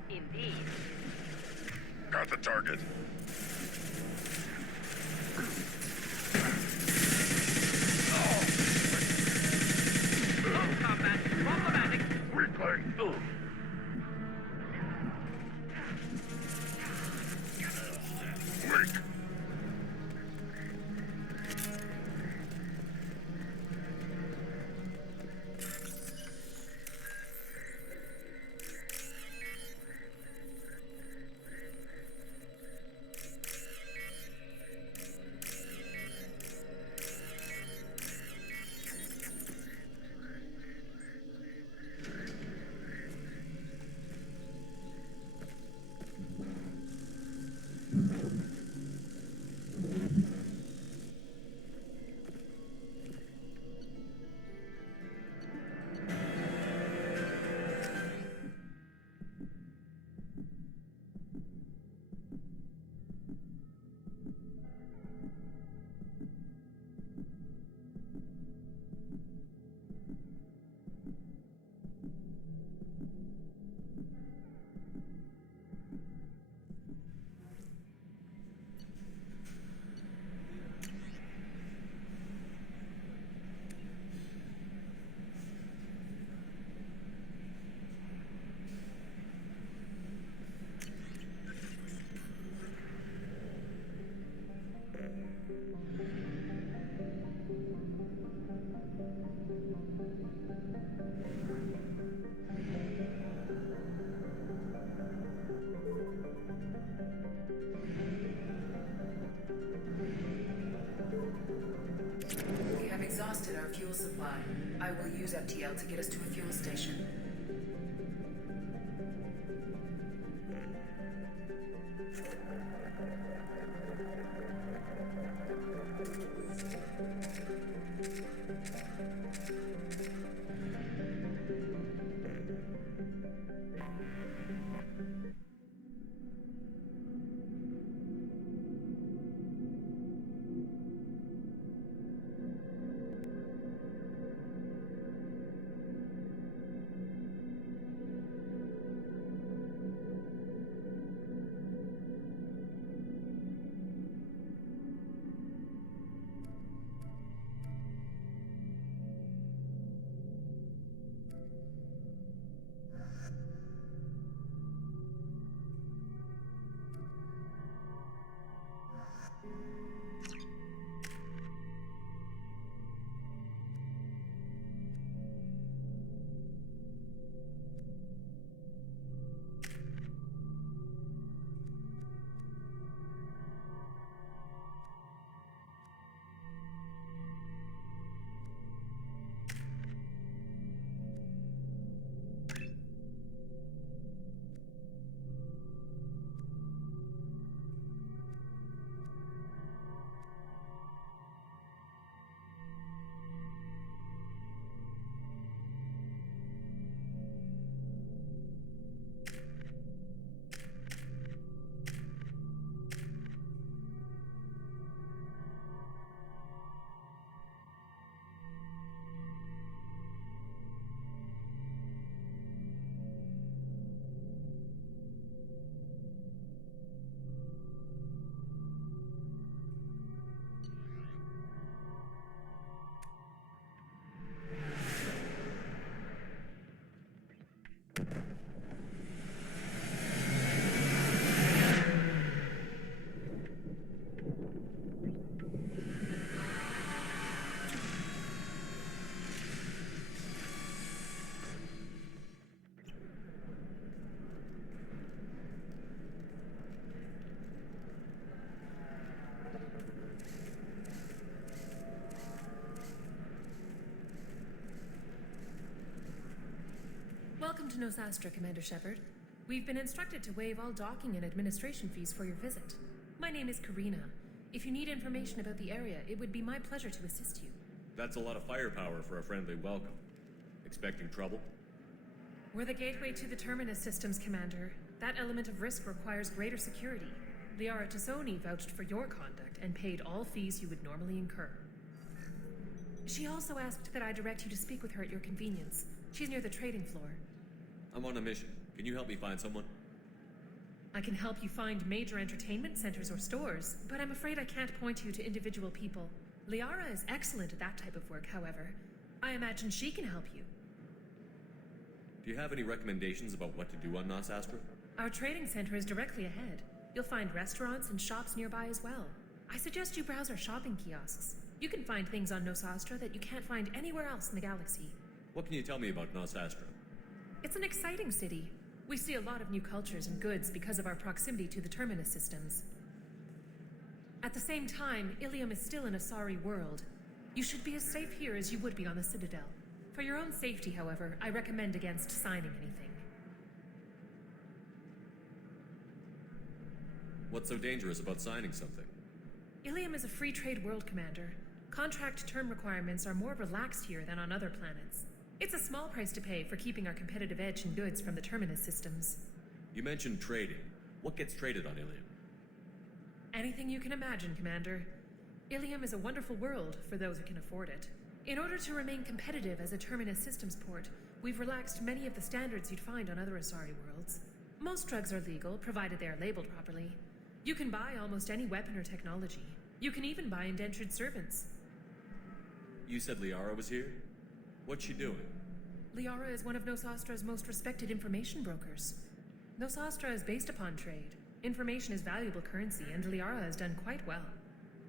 Indeed. Got the target. Close combat. Problematic. Weakling. Weak. exhausted our fuel supply. I will use FTL to get us to a fuel station. Welcome to Nosastra, Commander Shepard. We've been instructed to waive all docking and administration fees for your visit. My name is Karina. If you need information about the area, it would be my pleasure to assist you. That's a lot of firepower for a friendly welcome. Expecting trouble? We're the gateway to the Terminus systems, Commander. That element of risk requires greater security. Liara Tassoni vouched for your conduct and paid all fees you would normally incur. She also asked that I direct you to speak with her at your convenience. She's near the trading floor. I'm on a mission. Can you help me find someone? I can help you find major entertainment centers or stores, but I'm afraid I can't point you to individual people. Liara is excellent at that type of work, however. I imagine she can help you. Do you have any recommendations about what to do on Nosastra? Our trading center is directly ahead. You'll find restaurants and shops nearby as well. I suggest you browse our shopping kiosks. You can find things on Nosastra that you can't find anywhere else in the galaxy. What can you tell me about Nosastra? It's an exciting city. We see a lot of new cultures and goods because of our proximity to the Terminus systems. At the same time, Ilium is still an Asari world. You should be as safe here as you would be on the Citadel. For your own safety, however, I recommend against signing anything. What's so dangerous about signing something? Ilium is a free trade world, Commander. Contract term requirements are more relaxed here than on other planets. It's a small price to pay for keeping our competitive edge in goods from the Terminus systems. You mentioned trading. What gets traded on Ilium? Anything you can imagine, Commander. Ilium is a wonderful world for those who can afford it. In order to remain competitive as a Terminus systems port, we've relaxed many of the standards you'd find on other Asari worlds. Most drugs are legal, provided they are labeled properly. You can buy almost any weapon or technology. You can even buy indentured servants. You said Liara was here? What's she doing? Liara is one of Nosastra's most respected information brokers. Nosastra is based upon trade. Information is valuable currency, and Liara has done quite well.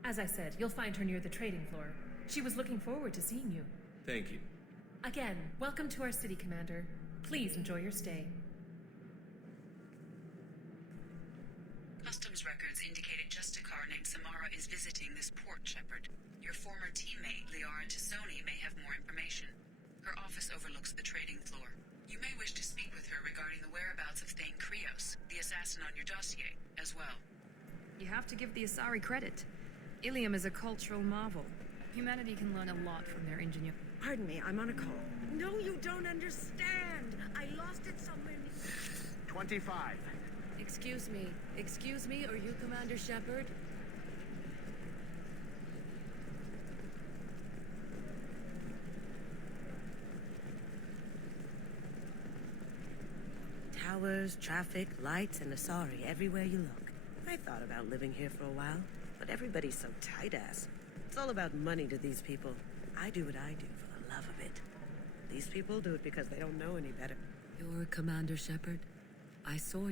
As I said, you'll find her near the trading floor. She was looking forward to seeing you. Thank you. Again, welcome to our city, Commander. Please enjoy your stay. Customs records indicated just a car named Samara is visiting this port, Shepard. Your former teammate, Liara Tassoni, may have more information. Her office overlooks the trading floor. You may wish to speak with her regarding the whereabouts of Thane Krios, the assassin on your dossier, as well. You have to give the Asari credit. Ilium is a cultural marvel. Humanity can learn a lot from their ingenuity. Pardon me, I'm on a call. No, you don't understand. I lost it somewhere. 25. Excuse me, are you Commander Shepard? Towers, traffic, lights, and Asari everywhere you look. I thought about living here for a while, but everybody's so tight-ass. It's all about money to these people. I do what I do for the love of it. These people do it because they don't know any better. You're Commander Shepard? I saw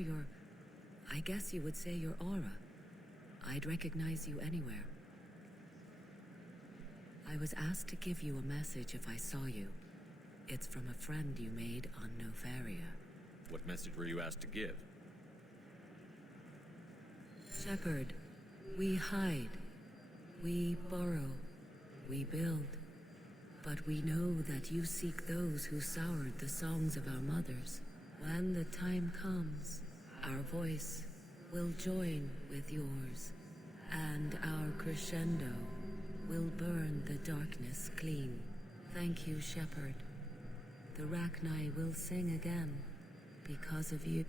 I guess you would say your aura. I'd recognize you anywhere. I was asked to give you a message if I saw you. It's from a friend you made on Novaria. What message were you asked to give? Shepard, we hide. We borrow. We build. But we know that you seek those who soured the songs of our mothers. When the time comes, our voice will join with yours, and our crescendo will burn the darkness clean. Thank you, Shepard. The Rachni will sing again because of you.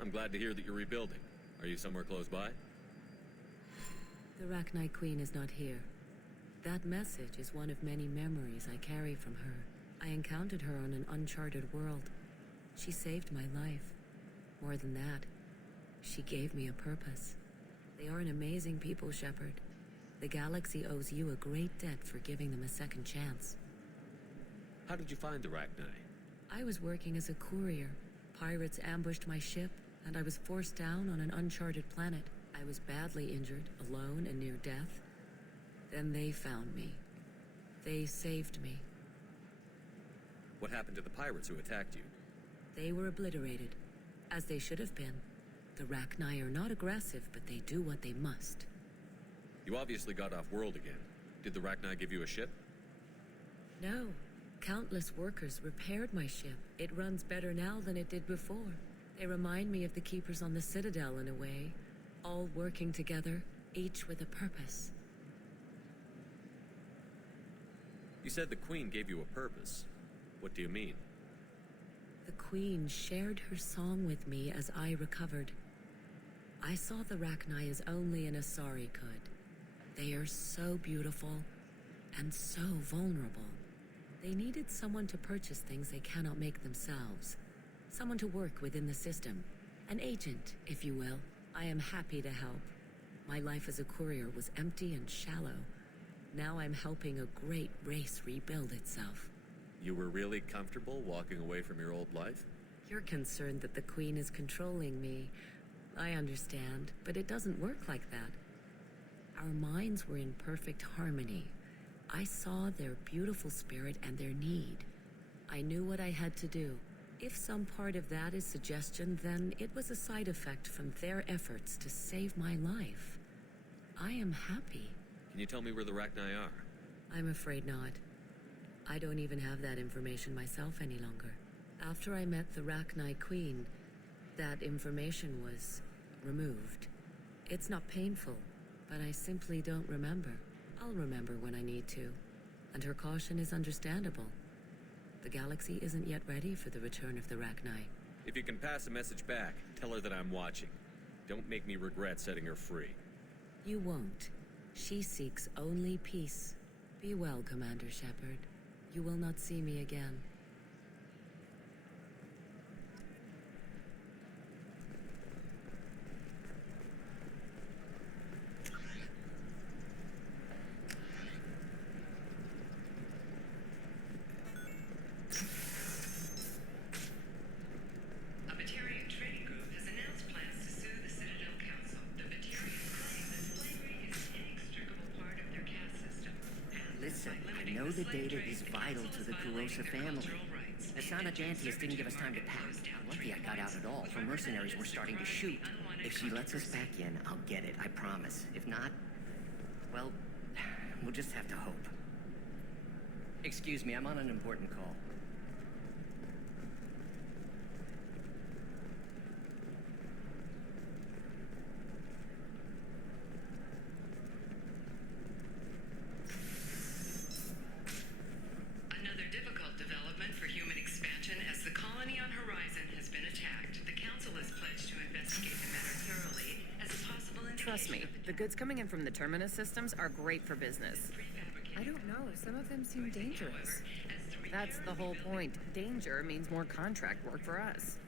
I'm glad to hear that you're rebuilding. Are you somewhere close by? The Rachni Queen is not here. That message is one of many memories I carry from her. I encountered her on an uncharted world. She saved my life. More than that, she gave me a purpose. They are an amazing people, Shepard. The galaxy owes you a great debt for giving them a second chance. How did you find the Rachni? I was working as a courier. Pirates ambushed my ship, and I was forced down on an uncharted planet. I was badly injured, alone and near death. Then they found me. They saved me. What happened to the pirates who attacked you? They were obliterated, as they should have been. The Rachni are not aggressive, but they do what they must. You obviously got off world again. Did the Rachni give you a ship? No. Countless workers repaired my ship. It runs better now than it did before. They remind me of the Keepers on the Citadel in a way. All working together, each with a purpose. You said the Queen gave you a purpose. What do you mean? The Queen shared her song with me as I recovered. I saw the Rachni as only an Asari could. They are so beautiful and so vulnerable. They needed someone to purchase things they cannot make themselves. Someone to work within the system. An agent, if you will. I am happy to help. My life as a courier was empty and shallow. Now I'm helping a great race rebuild itself. You were really comfortable walking away from your old life? You're concerned that the Queen is controlling me. I understand, but it doesn't work like that. Our minds were in perfect harmony. I saw their beautiful spirit and their need. I knew what I had to do. If some part of that is suggestion, then it was a side effect from their efforts to save my life. I am happy. Can you tell me where the Rachni are? I'm afraid not. I don't even have that information myself any longer. After I met the Rachni Queen, that information was removed. It's not painful, but I simply don't remember. I'll remember when I need to, and her caution is understandable. The galaxy isn't yet ready for the return of the Rachni. If you can pass a message back, tell her that I'm watching. Don't make me regret setting her free. You won't. She seeks only peace. Be well, Commander Shepard. You will not see me again. A Batarian trading group has announced plans to sue the Citadel Council. The Batarians claim that slavery is an inextricable part of their caste system. Listen, I know the data is vital to the Kurosa family. The Sana Dantius didn't give us time to pack. Lucky I got out at all, for mercenaries were starting to shoot. If she lets us back in, I'll get it, I promise. If not, well, We'll just have to hope. Excuse me, I'm on an important call. Another difficult development for human expansion as the colony on Horizon has been attacked. The Council has pledged to investigate the matter thoroughly as a possible indication. Trust me, the goods coming in from the Terminus systems are great for business. I don't know, some of them seem dangerous. That's the whole point. Danger means more contract work for us.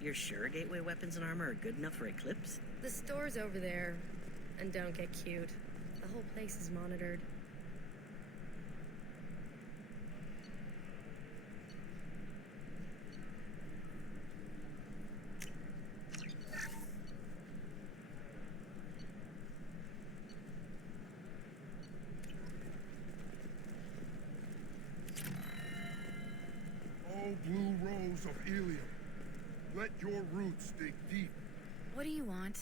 You're sure gateway weapons and armor are good enough for Eclipse? The store's over there. And don't get cute. The whole place is monitored. Oh, blue rose of Ilium, let your roots dig deep. What do you want?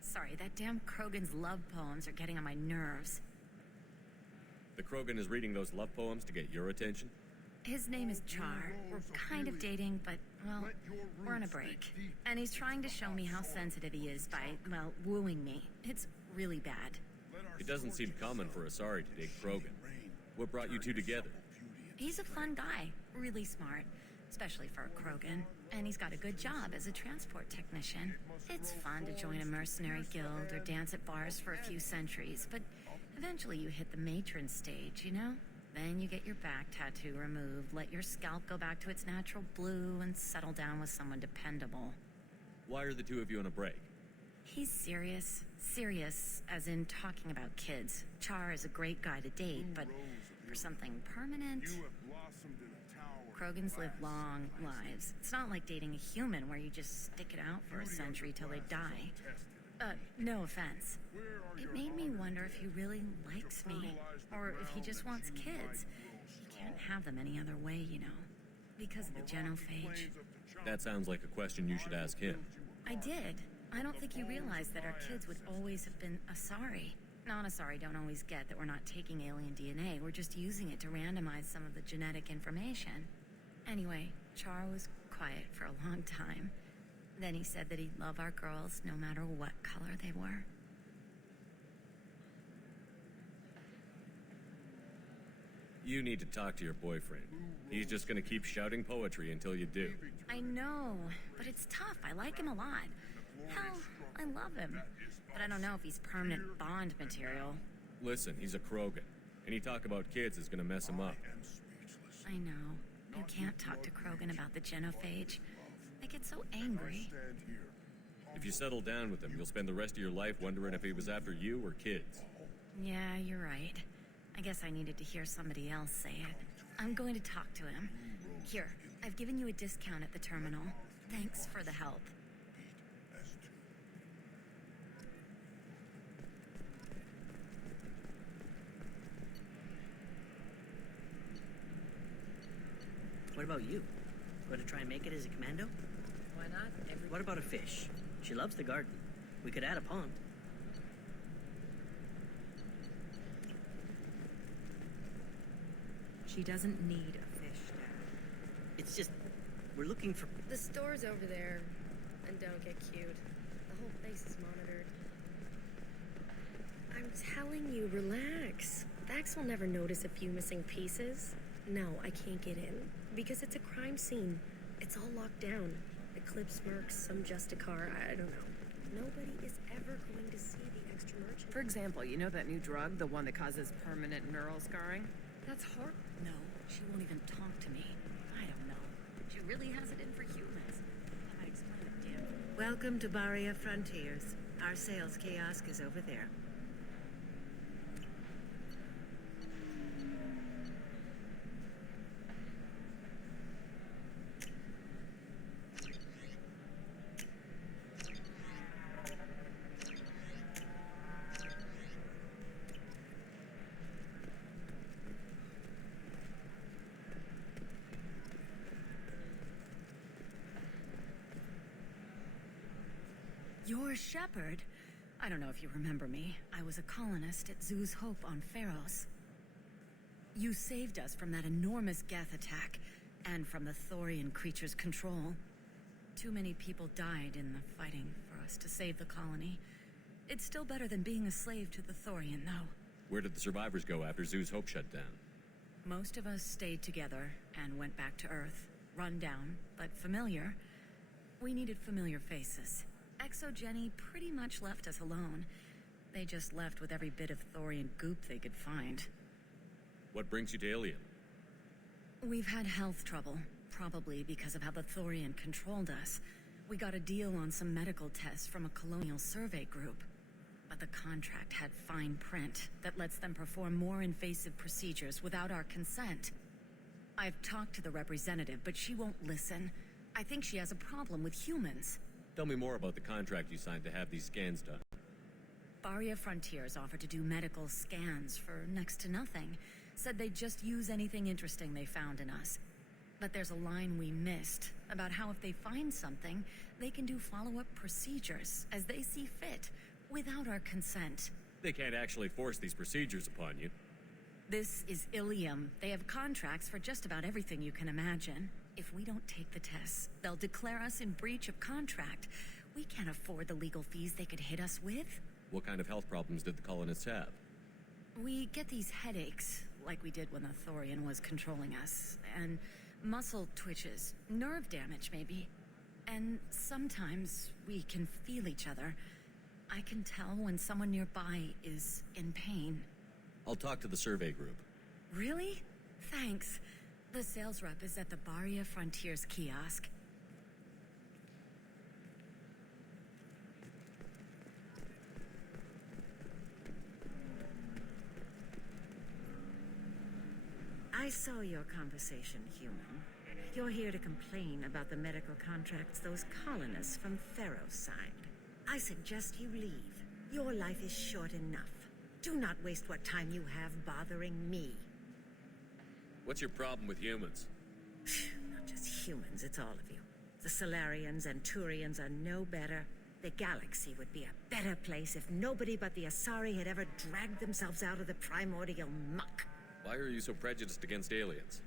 Sorry, that damn Krogan's love poems are getting on my nerves. The Krogan is reading those love poems to get your attention? His name is Char. We're kind of dating, but, well, we're on a break. And he's trying to show me how sensitive he is by, well, wooing me. It's really bad. It doesn't seem common for Asari to date Krogan. What brought you two together? He's a fun guy, really smart, especially for a Krogan. And he's got a good job as a transport technician. It's fun to join a mercenary guild or dance at bars for a few centuries, but eventually you hit the matron stage, you know? Then you get your back tattoo removed, let your scalp go back to its natural blue, and settle down with someone dependable. Why are the two of you on a break? He's serious. Serious, as in talking about kids. Char is a great guy to date, but for something permanent... Krogans live long lives. It's not like dating a human where you just stick it out for a century till they die. No offense. It made me wonder if he really likes me, or if he just wants kids. He can't have them any other way, you know, because of the genophage. That sounds like a question you should ask him. I did. I don't think you realize that our kids would always have been Asari. Non-Asari don't always get that we're not taking alien DNA, we're just using it to randomize some of the genetic information. Anyway, Char was quiet for a long time. Then he said that he'd love our girls no matter what color they were. You need to talk to your boyfriend. He's just gonna keep shouting poetry until you do. I know, but it's tough. I like him a lot. Hell, I love him. But I don't know if he's permanent Bond material. Listen, he's a Krogan. Any talk about kids is gonna mess him up. I know. You can't talk to Krogan about the genophage. They get so angry. If you settle down with him, you'll spend the rest of your life wondering if he was after you or kids. Yeah, you're right. I guess I needed to hear somebody else say it. I'm going to talk to him. Here, I've given you a discount at the terminal. Thanks for the help. What about you? Going to try and make it as a commando? Why not? What about a fish? She loves the garden. We could add a pond. She doesn't need a fish, Dad. It's just, we're looking for... The store's over there. And don't get cute. The whole place is monitored. I'm telling you, relax. Vax will never notice a few missing pieces. No, I can't get in. Because it's a crime scene. It's all locked down. Eclipse mercs, some Justicar, I don't know. Nobody is ever going to see the extra merchant. For example, you know that new drug, the one that causes permanent neural scarring? That's horrible. No, she won't even talk to me. I don't know. She really has it in for humans. That might explain it, damn. Welcome to Barria Frontiers. Our sales kiosk is over there. You're Shepard. I don't know if you remember me. I was a colonist at Zeus Hope on Pharos. You saved us from that enormous Geth attack, and from the Thorian creature's control. Too many people died in the fighting for us to save the colony. It's still better than being a slave to the Thorian, though. Where did the survivors go after Zeus Hope shut down? Most of us stayed together and went back to Earth. Run down, but familiar. We needed familiar faces. S.J의 pretty much left us alone. They just left with every bit of Thorian goop they could find. What brings you to Ilium? We've had health trouble, probably because of how the Thorian controlled us. We got a deal on some medical tests from a colonial survey group. But the contract had fine print that lets them perform more invasive procedures without our consent. I've talked to the representative, but she won't listen. I think she has a problem with humans. Tell me more about the contract you signed to have these scans done. Barria Frontiers offered to do medical scans for next to nothing. Said they'd just use anything interesting they found in us. But there's a line we missed about how if they find something, they can do follow-up procedures as they see fit, without our consent. They can't actually force these procedures upon you. This is Ilium. They have contracts for just about everything you can imagine. If we don't take the tests, they'll declare us in breach of contract. We can't afford the legal fees they could hit us with. What kind of health problems did the colonists have? We get these headaches, like we did when the Thorian was controlling us, and muscle twitches, nerve damage maybe. And sometimes we can feel each other. I can tell when someone nearby is in pain. I'll talk to the survey group. Really? Thanks. The sales rep is at the Barria Frontiers kiosk. I saw your conversation, human. You're here to complain about the medical contracts those colonists from Pharos signed. I suggest you leave. Your life is short enough. Do not waste what time you have bothering me. What's your problem with humans? Not just humans, it's all of you. The Solarians and Turians are no better. The galaxy would be a better place if nobody but the Asari had ever dragged themselves out of the primordial muck. Why are you so prejudiced against aliens?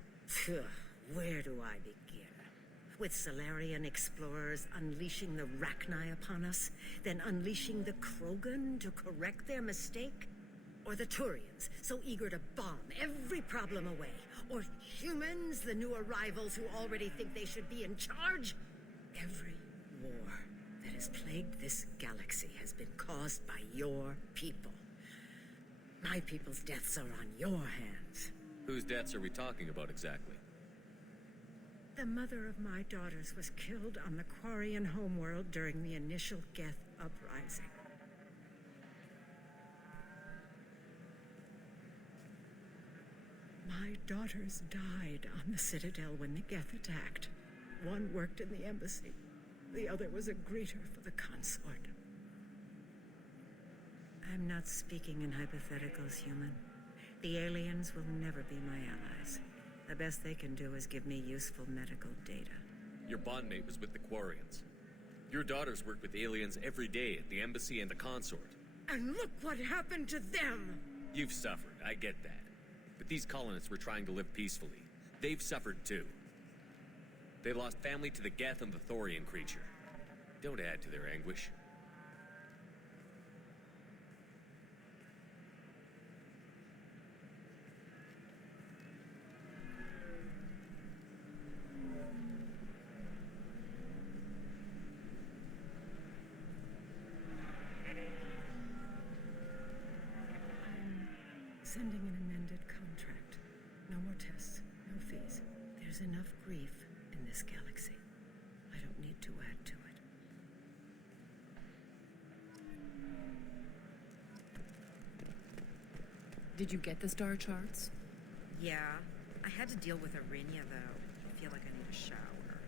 Where do I begin? With Solarian explorers unleashing the Rachni upon us, then unleashing the Krogan to correct their mistake? Or the Turians, so eager to bomb every problem away? Or humans, the new arrivals who already think they should be in charge? Every war that has plagued this galaxy has been caused by your people. My people's deaths are on your hands. Whose deaths are we talking about exactly? The mother of my daughters was killed on the Quarian homeworld during the initial Geth uprising. My daughters died on the Citadel when the Geth attacked. One worked in the embassy. The other was a greeter for the consort. I'm not speaking in hypotheticals, human. The aliens will never be my allies. The best they can do is give me useful medical data. Your bondmate was with the Quarians. Your daughters work with aliens every day at the embassy and the consort. And look what happened to them! You've suffered, I get that. But these colonists were trying to live peacefully. They've suffered too. They lost family to the Geth and the Thorian creature. Don't add to their anguish. Sending an amended contract. No more tests, no fees. There's enough grief in this galaxy. I don't need to add to it. Did you get the star charts? Yeah. I had to deal with Arinia, though. I feel like I need a shower.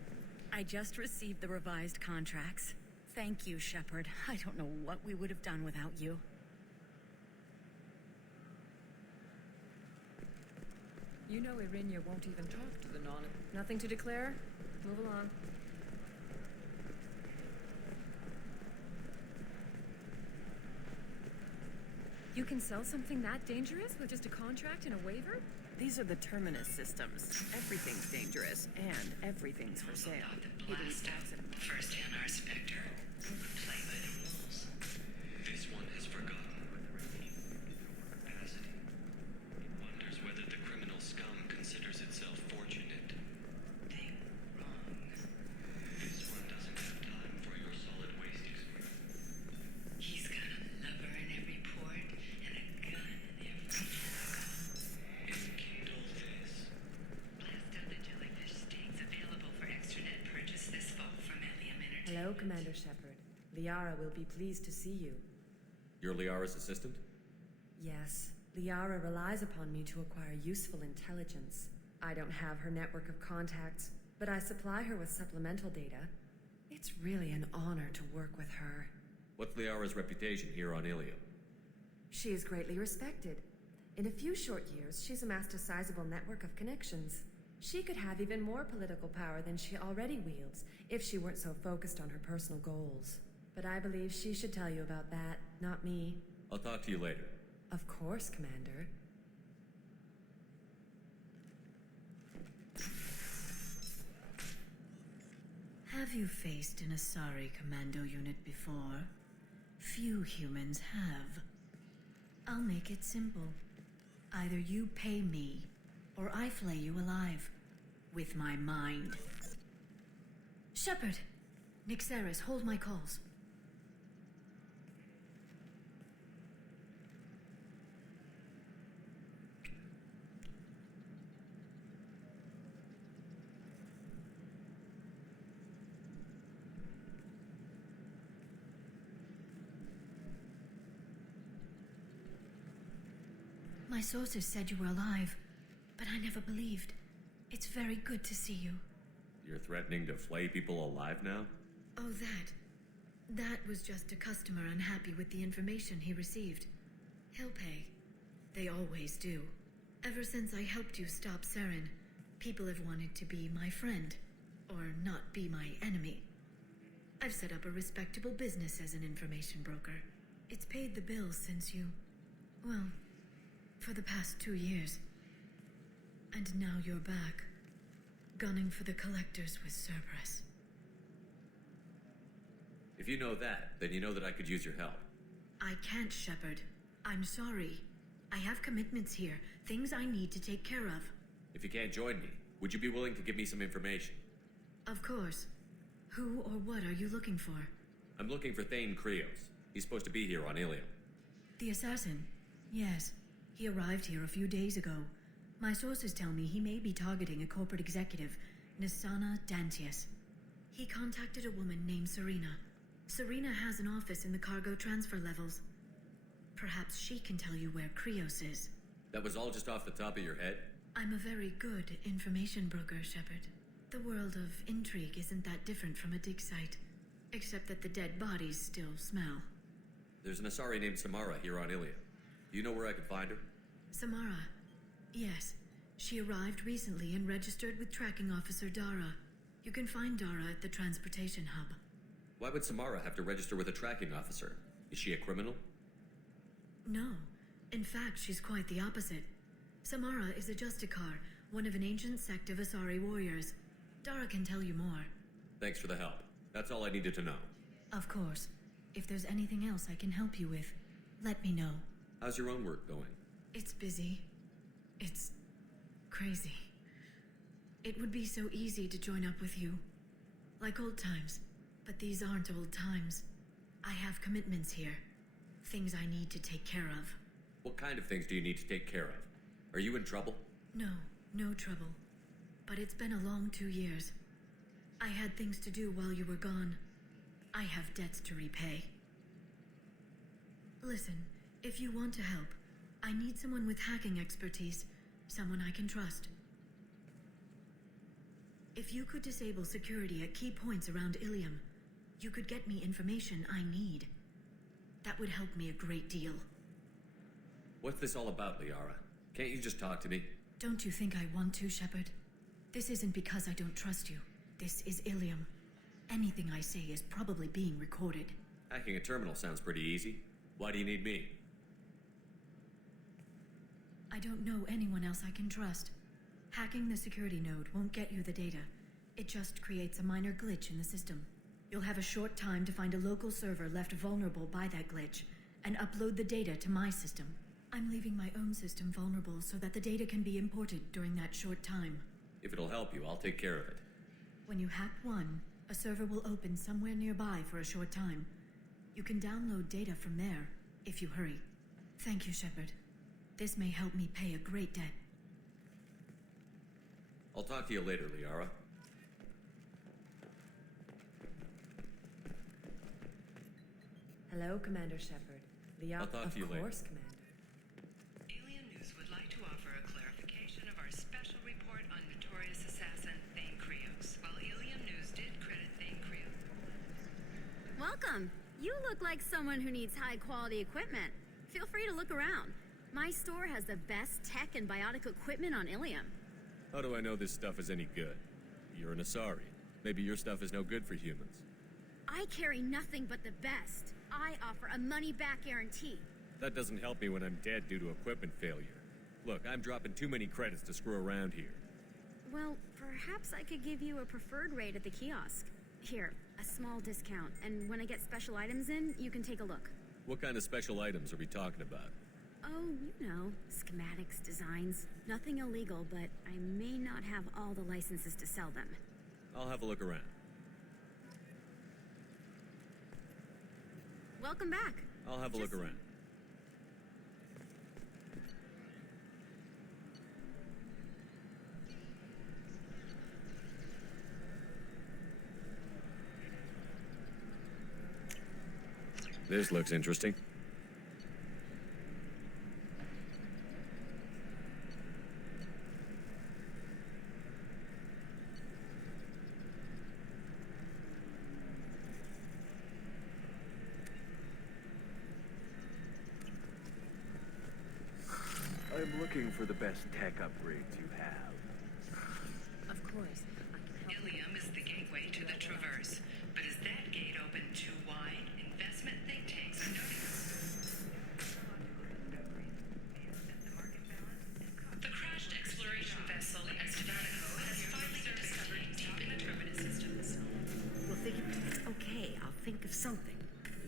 I just received the revised contracts. Thank you, Shepard. I don't know what we would have done without you. You know Irinia won't even talk to the non... Nothing to declare? Move along. You can sell something that dangerous with just a contract and a waiver? These are the terminus systems. Everything's dangerous, and everything's for sale. Blast out the first NR Spectre. Play by the rules. This one has forgotten capacity. It wonders whether the criminal scum considers itself fortunate. Think wrong. This one doesn't have time for your solid waste experience. He's got a lover in every port and a gun in every cargo. Enkindle this. Blast out the jellyfish steaks available for extranet purchase this fall from Ilium Entertainment. Hello, Commander Shepard. Liara will be pleased to see you. You're Liara's assistant? Yes, Liara relies upon me to acquire useful intelligence. I don't have her network of contacts, but I supply her with supplemental data. It's really an honor to work with her. What's Liara's reputation here on Ilium? She is greatly respected. In a few short years, she's amassed a sizable network of connections. She could have even more political power than she already wields if she weren't so focused on her personal goals. But I believe she should tell you about that, not me. I'll talk to you later. Of course, Commander. Have you faced an Asari commando unit before? Few humans have. I'll make it simple. Either you pay me, or I flay you alive. With my mind. Shepard! Nixeris, hold my calls. My sources said you were alive, but I never believed. It's very good to see you. You're threatening to flay people alive now? Oh, that was just a customer unhappy with the information he received. He'll pay. They always do. Ever since I helped you stop Saren, people have wanted to be my friend, or not be my enemy. I've set up a respectable business as an information broker. It's paid the bills since you... well, for the past 2 years. And now you're back, gunning for the collectors with Cerberus. If you know that, then you know that I could use your help. I can't, Shepard. I'm sorry. I have commitments here, things I need to take care of. If you can't join me, would you be willing to give me some information? Of course. Who or what are you looking for? I'm looking for Thane Krios. He's supposed to be here on Ilium. The assassin? Yes. He arrived here a few days ago. My sources tell me he may be targeting a corporate executive, Nisana Dantius. He contacted a woman named Serena. Serena has an office in the cargo transfer levels. Perhaps she can tell you where Krios is. That was all just off the top of your head? I'm a very good information broker, Shepard. The world of intrigue isn't that different from a dig site, except that the dead bodies still smell. There's an Asari named Samara here on Ilium. Do you know where I could find her? Samara? Yes. She arrived recently and registered with Tracking Officer Dara. You can find Dara at the transportation hub. Why would Samara have to register with a tracking officer? Is she a criminal? No. In fact, she's quite the opposite. Samara is a Justicar, one of an ancient sect of Asari warriors. Dara can tell you more. Thanks for the help. That's all I needed to know. Of course. If there's anything else I can help you with, let me know. How's your own work going? It's busy. It's crazy. It would be so easy to join up with you. Like old times. But these aren't old times. I have commitments here. Things I need to take care of. What kind of things do you need to take care of? Are you in trouble? No trouble. But it's been a long 2 years. I had things to do while you were gone. I have debts to repay. Listen, if you want to help, I need someone with hacking expertise, someone I can trust. If you could disable security at key points around Ilium, you could get me information I need. That would help me a great deal. What's this all about, Liara? Can't you just talk to me? Don't you think I want to, Shepard? This isn't because I don't trust you. This is Ilium. Anything I say is probably being recorded. Hacking a terminal sounds pretty easy. Why do you need me? I don't know anyone else I can trust. Hacking the security node won't get you the data. It just creates a minor glitch in the system. You'll have a short time to find a local server left vulnerable by that glitch and upload the data to my system. I'm leaving my own system vulnerable so that the data can be imported during that short time. If it'll help you, I'll take care of it. When you hack one, a server will open somewhere nearby for a short time. You can download data from there, if you hurry. Thank you, Shepard. This may help me pay a great debt. I'll talk to you later, Liara. Hello, Commander Shepard. I'll talk to you later. Of course, Commander. Alien News would like to offer a clarification of our special report on notorious assassin Thane Krios. While Alien News did credit Thane Krios... Welcome! You look like someone who needs high-quality equipment. Feel free to look around. My store has the best tech and biotic equipment on Ilium. How do I know this stuff is any good? You're an Asari. Maybe your stuff is no good for humans. I carry nothing but the best. I offer a money-back guarantee. That doesn't help me when I'm dead due to equipment failure. Look, I'm dropping too many credits to screw around here. Well, perhaps I could give you a preferred rate at the kiosk. Here, a small discount, and when I get special items in, you can take a look. What kind of special items are we talking about? Oh, you know, schematics, designs. Nothing illegal, but I may not have all the licenses to sell them. I'll have a look around. Welcome back. I'll have a look around. This looks interesting. I'm looking for the best tech upgrades you have. Of course. Ilium is the gateway to the Traverse. But is that gate open too wide? Investment think tanks are noting. The crashed exploration vessel Estevanico has finally been discovered deep in the Terminus systems. Well, it's okay. I'll think of something.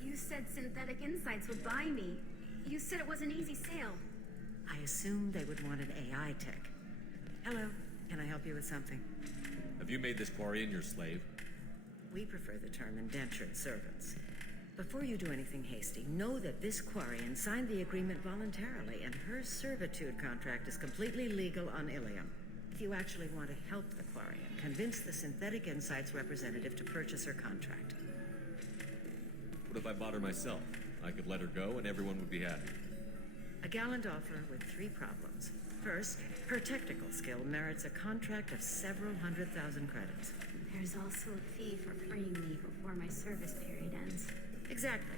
You said Synthetic Insights would buy me. You said it was an easy sale. I assumed they would want an AI tech. Hello, can I help you with something? Have you made this Quarian your slave? We prefer the term indentured servants. Before you do anything hasty, know that this Quarian signed the agreement voluntarily, and her servitude contract is completely legal on Ilium. If you actually want to help the Quarian, convince the Synthetic Insights representative to purchase her contract. What if I bought her myself? I could let her go and everyone would be happy. A gallant offer with 3 problems. First, her technical skill merits a contract of several 100,000 credits. There's also a fee for freeing me before my service period ends. Exactly.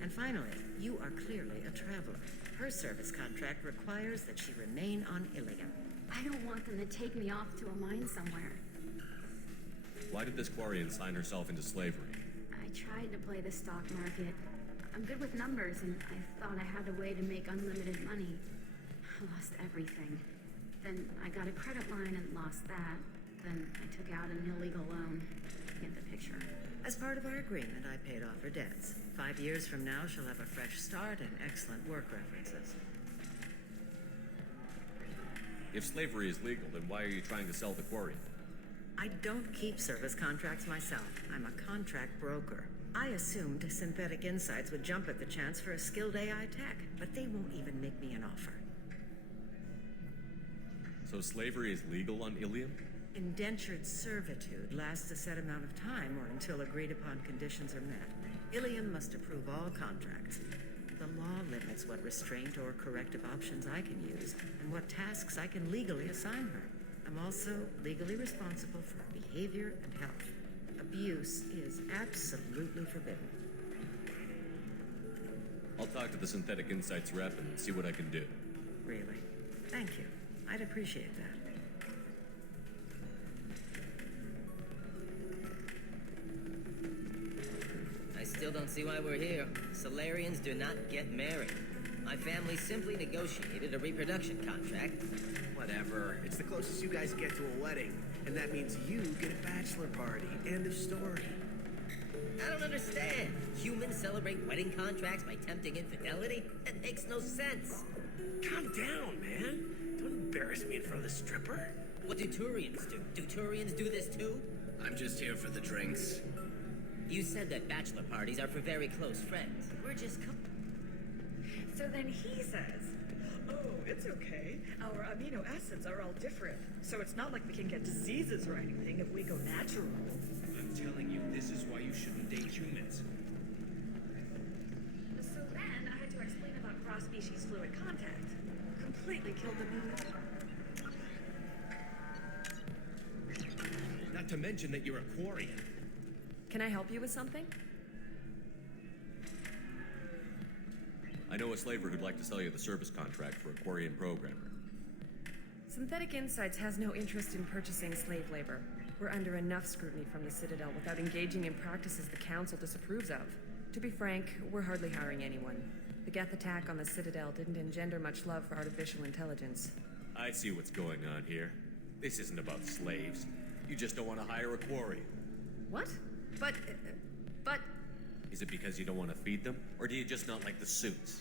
And finally, you are clearly a traveler. Her service contract requires that she remain on Ilium. I don't want them to take me off to a mine somewhere. Why did this Quarian sign herself into slavery? I tried to play the stock market. I'm good with numbers, and I thought I had a way to make unlimited money. I lost everything. Then I got a credit line and lost that. Then I took out an illegal loan. Get the picture. As part of our agreement, I paid off her debts. 5 years from now, she'll have a fresh start and excellent work references. If slavery is legal, then why are you trying to sell the Quarian? I don't keep service contracts myself. I'm a contract broker. I assumed Synthetic Insights would jump at the chance for a skilled AI tech, but they won't even make me an offer. So slavery is legal on Ilium? Indentured servitude lasts a set amount of time or until agreed-upon conditions are met. Ilium must approve all contracts. The law limits what restraint or corrective options I can use and what tasks I can legally assign her. I'm also legally responsible for her behavior and health. Abuse is absolutely forbidden. I'll talk to the Synthetic Insights rep and see what I can do. Really? Thank you. I'd appreciate that. I still don't see why we're here. Solarians do not get married. My family simply negotiated a reproduction contract. Whatever. It's the closest you guys get to a wedding. And that means you get a bachelor party. End of story. I don't understand. Humans celebrate wedding contracts by tempting infidelity? That makes no sense. Calm down, man. Don't embarrass me in front of the stripper. What do Turians do? Do Turians do this too? I'm just here for the drinks. You said that bachelor parties are for very close friends. We're just So then he says, oh, it's okay. Our amino acids are all different. So it's not like we can get diseases or anything if we go natural. I'm telling you, this is why you shouldn't date humans. So then I had to explain about cross-species fluid contact. Completely killed the mood. Not to mention that you're a Quarian. Can I help you with something? I know a slaver who'd like to sell you the service contract for a Quarian programmer. Synthetic Insights has no interest in purchasing slave labor. We're under enough scrutiny from the Citadel without engaging in practices the Council disapproves of. To be frank, we're hardly hiring anyone. The Geth attack on the Citadel didn't engender much love for artificial intelligence. I see what's going on here. This isn't about slaves. You just don't want to hire a Quarian. What? But... Is it because you don't want to feed them? Or do you just not like the suits?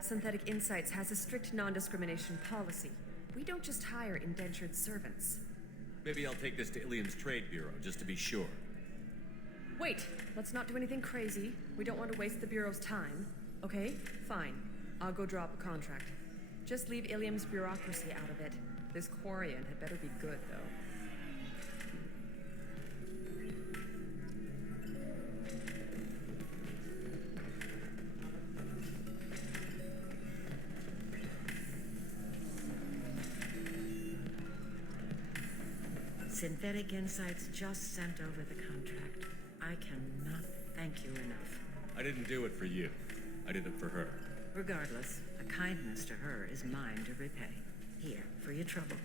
Synthetic Insights has a strict non-discrimination policy. We don't just hire indentured servants. Maybe I'll take this to Ilium's Trade Bureau, just to be sure. Wait, let's not do anything crazy. We don't want to waste the Bureau's time. Okay, fine. I'll go drop a contract. Just leave Ilium's bureaucracy out of it. This Quarian had better be good, though. Synthetic Insights just sent over the contract. I cannot thank you enough. I didn't do it for you. I did it for her. Regardless, a kindness to her is mine to repay. Here, for your trouble.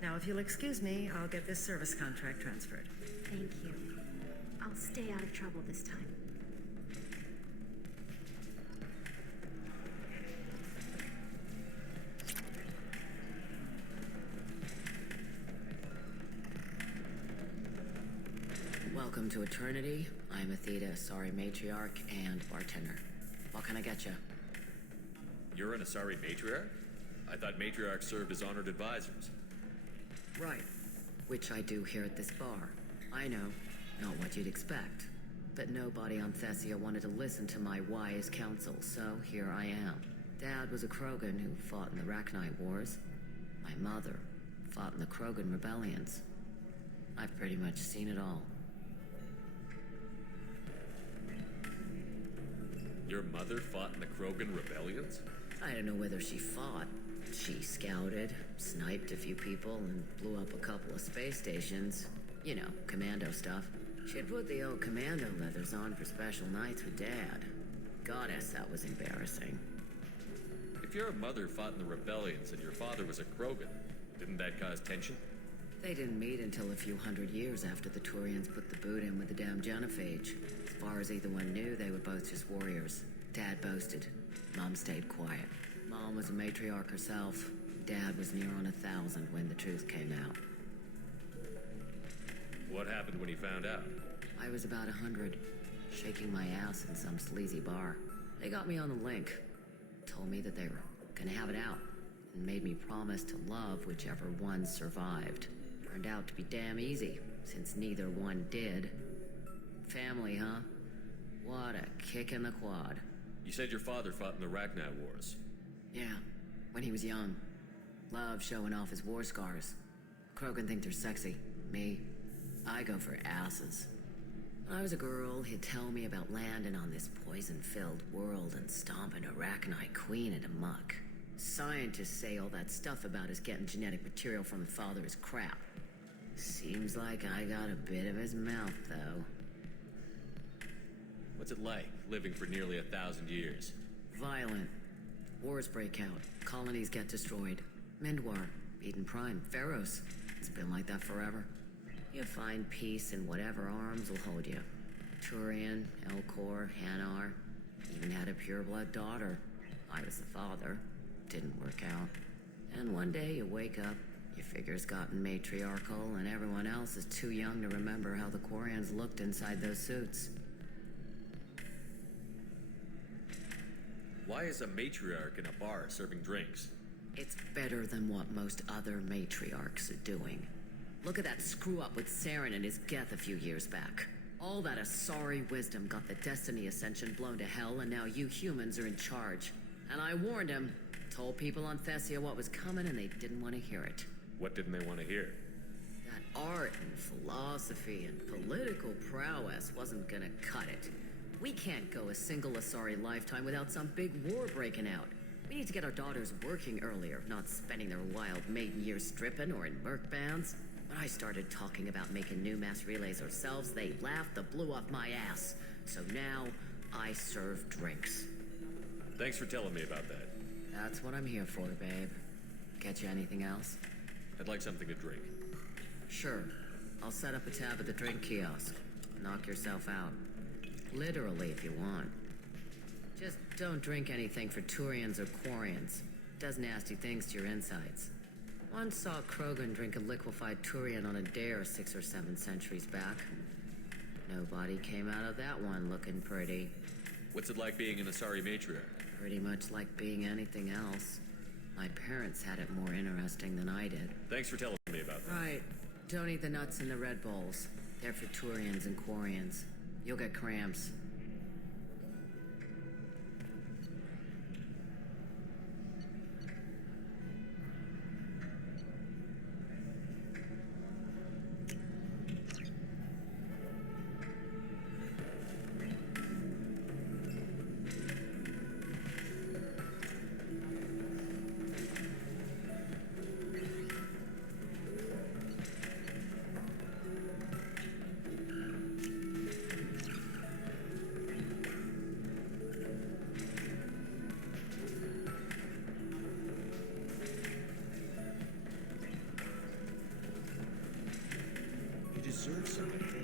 Now, if you'll excuse me, I'll get this service contract transferred. Thank you. I'll stay out of trouble this time. Welcome to Eternity. I'm Athena, Asari matriarch and bartender. What can I get you? You're an Asari matriarch? I thought matriarchs served as honored advisors. Right. Which I do here at this bar. I know, not what you'd expect. But nobody on Thessia wanted to listen to my wise counsel, so here I am. Dad was a Krogan who fought in the Rachni Wars. My mother fought in the Krogan rebellions. I've pretty much seen it all. Your mother fought in the Krogan rebellions? I don't know whether she fought. She scouted, sniped a few people, and blew up a couple of space stations. You know, commando stuff. She'd put the old commando leathers on for special nights with Dad. Goddess, that was embarrassing. If your mother fought in the rebellions and your father was a Krogan, didn't that cause tension? They didn't meet until a few hundred years after the Turians put the boot in with the damn genophage. As far as either one knew, they were both just warriors. Dad boasted. Mom stayed quiet. Mom was a matriarch herself. Dad was near on 1,000 when the truth came out. What happened when he found out? I was about 100, shaking my ass in some sleazy bar. They got me on the link. Told me that they were gonna have it out, and made me promise to love whichever one survived. Turned out to be damn easy, since neither one did. Family, huh? What a kick in the quad. You said your father fought in the Rachni Wars. Yeah, when he was young. Loved showing off his war scars. Krogan think they're sexy. Me, I go for asses. When I was a girl, he'd tell me about landing on this poison-filled world and stomping a Rachni queen into muck. Scientists say all that stuff about us getting genetic material from the father is crap. Seems like I got a bit of his mouth, though. What's it like, living for nearly 1,000 years? Violent. Wars break out. Colonies get destroyed. Mindwar, Eden Prime, Pharaohs. It's been like that forever. You find peace in whatever arms will hold you. Turian, Elcor, Hanar. Even had a pureblood daughter. I was the father. Didn't work out. And one day you wake up, your figure's gotten matriarchal, and everyone else is too young to remember how the Quarians looked inside those suits. Why is a matriarch in a bar serving drinks? It's better than what most other matriarchs are doing. Look at that screw-up with Saren and his Geth a few years back. All that Asari wisdom got the Destiny Ascension blown to hell, and now you humans are in charge. And I warned him, told people on Thessia what was coming, and they didn't want to hear it. What didn't they want to hear? That art and philosophy and political prowess wasn't gonna cut it. We can't go a single Asari lifetime without some big war breaking out. We need to get our daughters working earlier, not spending their wild maiden years stripping or in merc bands. When I started talking about making new mass relays ourselves, they laughed the blue off my ass. So now, I serve drinks. Thanks for telling me about that. That's what I'm here for, babe. Get you anything else? I'd like something to drink. Sure. I'll set up a tab at the drink kiosk. Knock yourself out. Literally, if you want. Just don't drink anything for Turians or Quarians. Does nasty things to your insides. Once saw Krogan drink a liquefied Turian on a dare 6 or 7 centuries back. Nobody came out of that one looking pretty. What's it like being an Asari matriarch? Pretty much like being anything else. My parents had it more interesting than I did. Thanks for telling me about that. Right. Don't eat the nuts in the Red Bowls. They're for Turians and Quarians. You'll get cramps. You deserve something.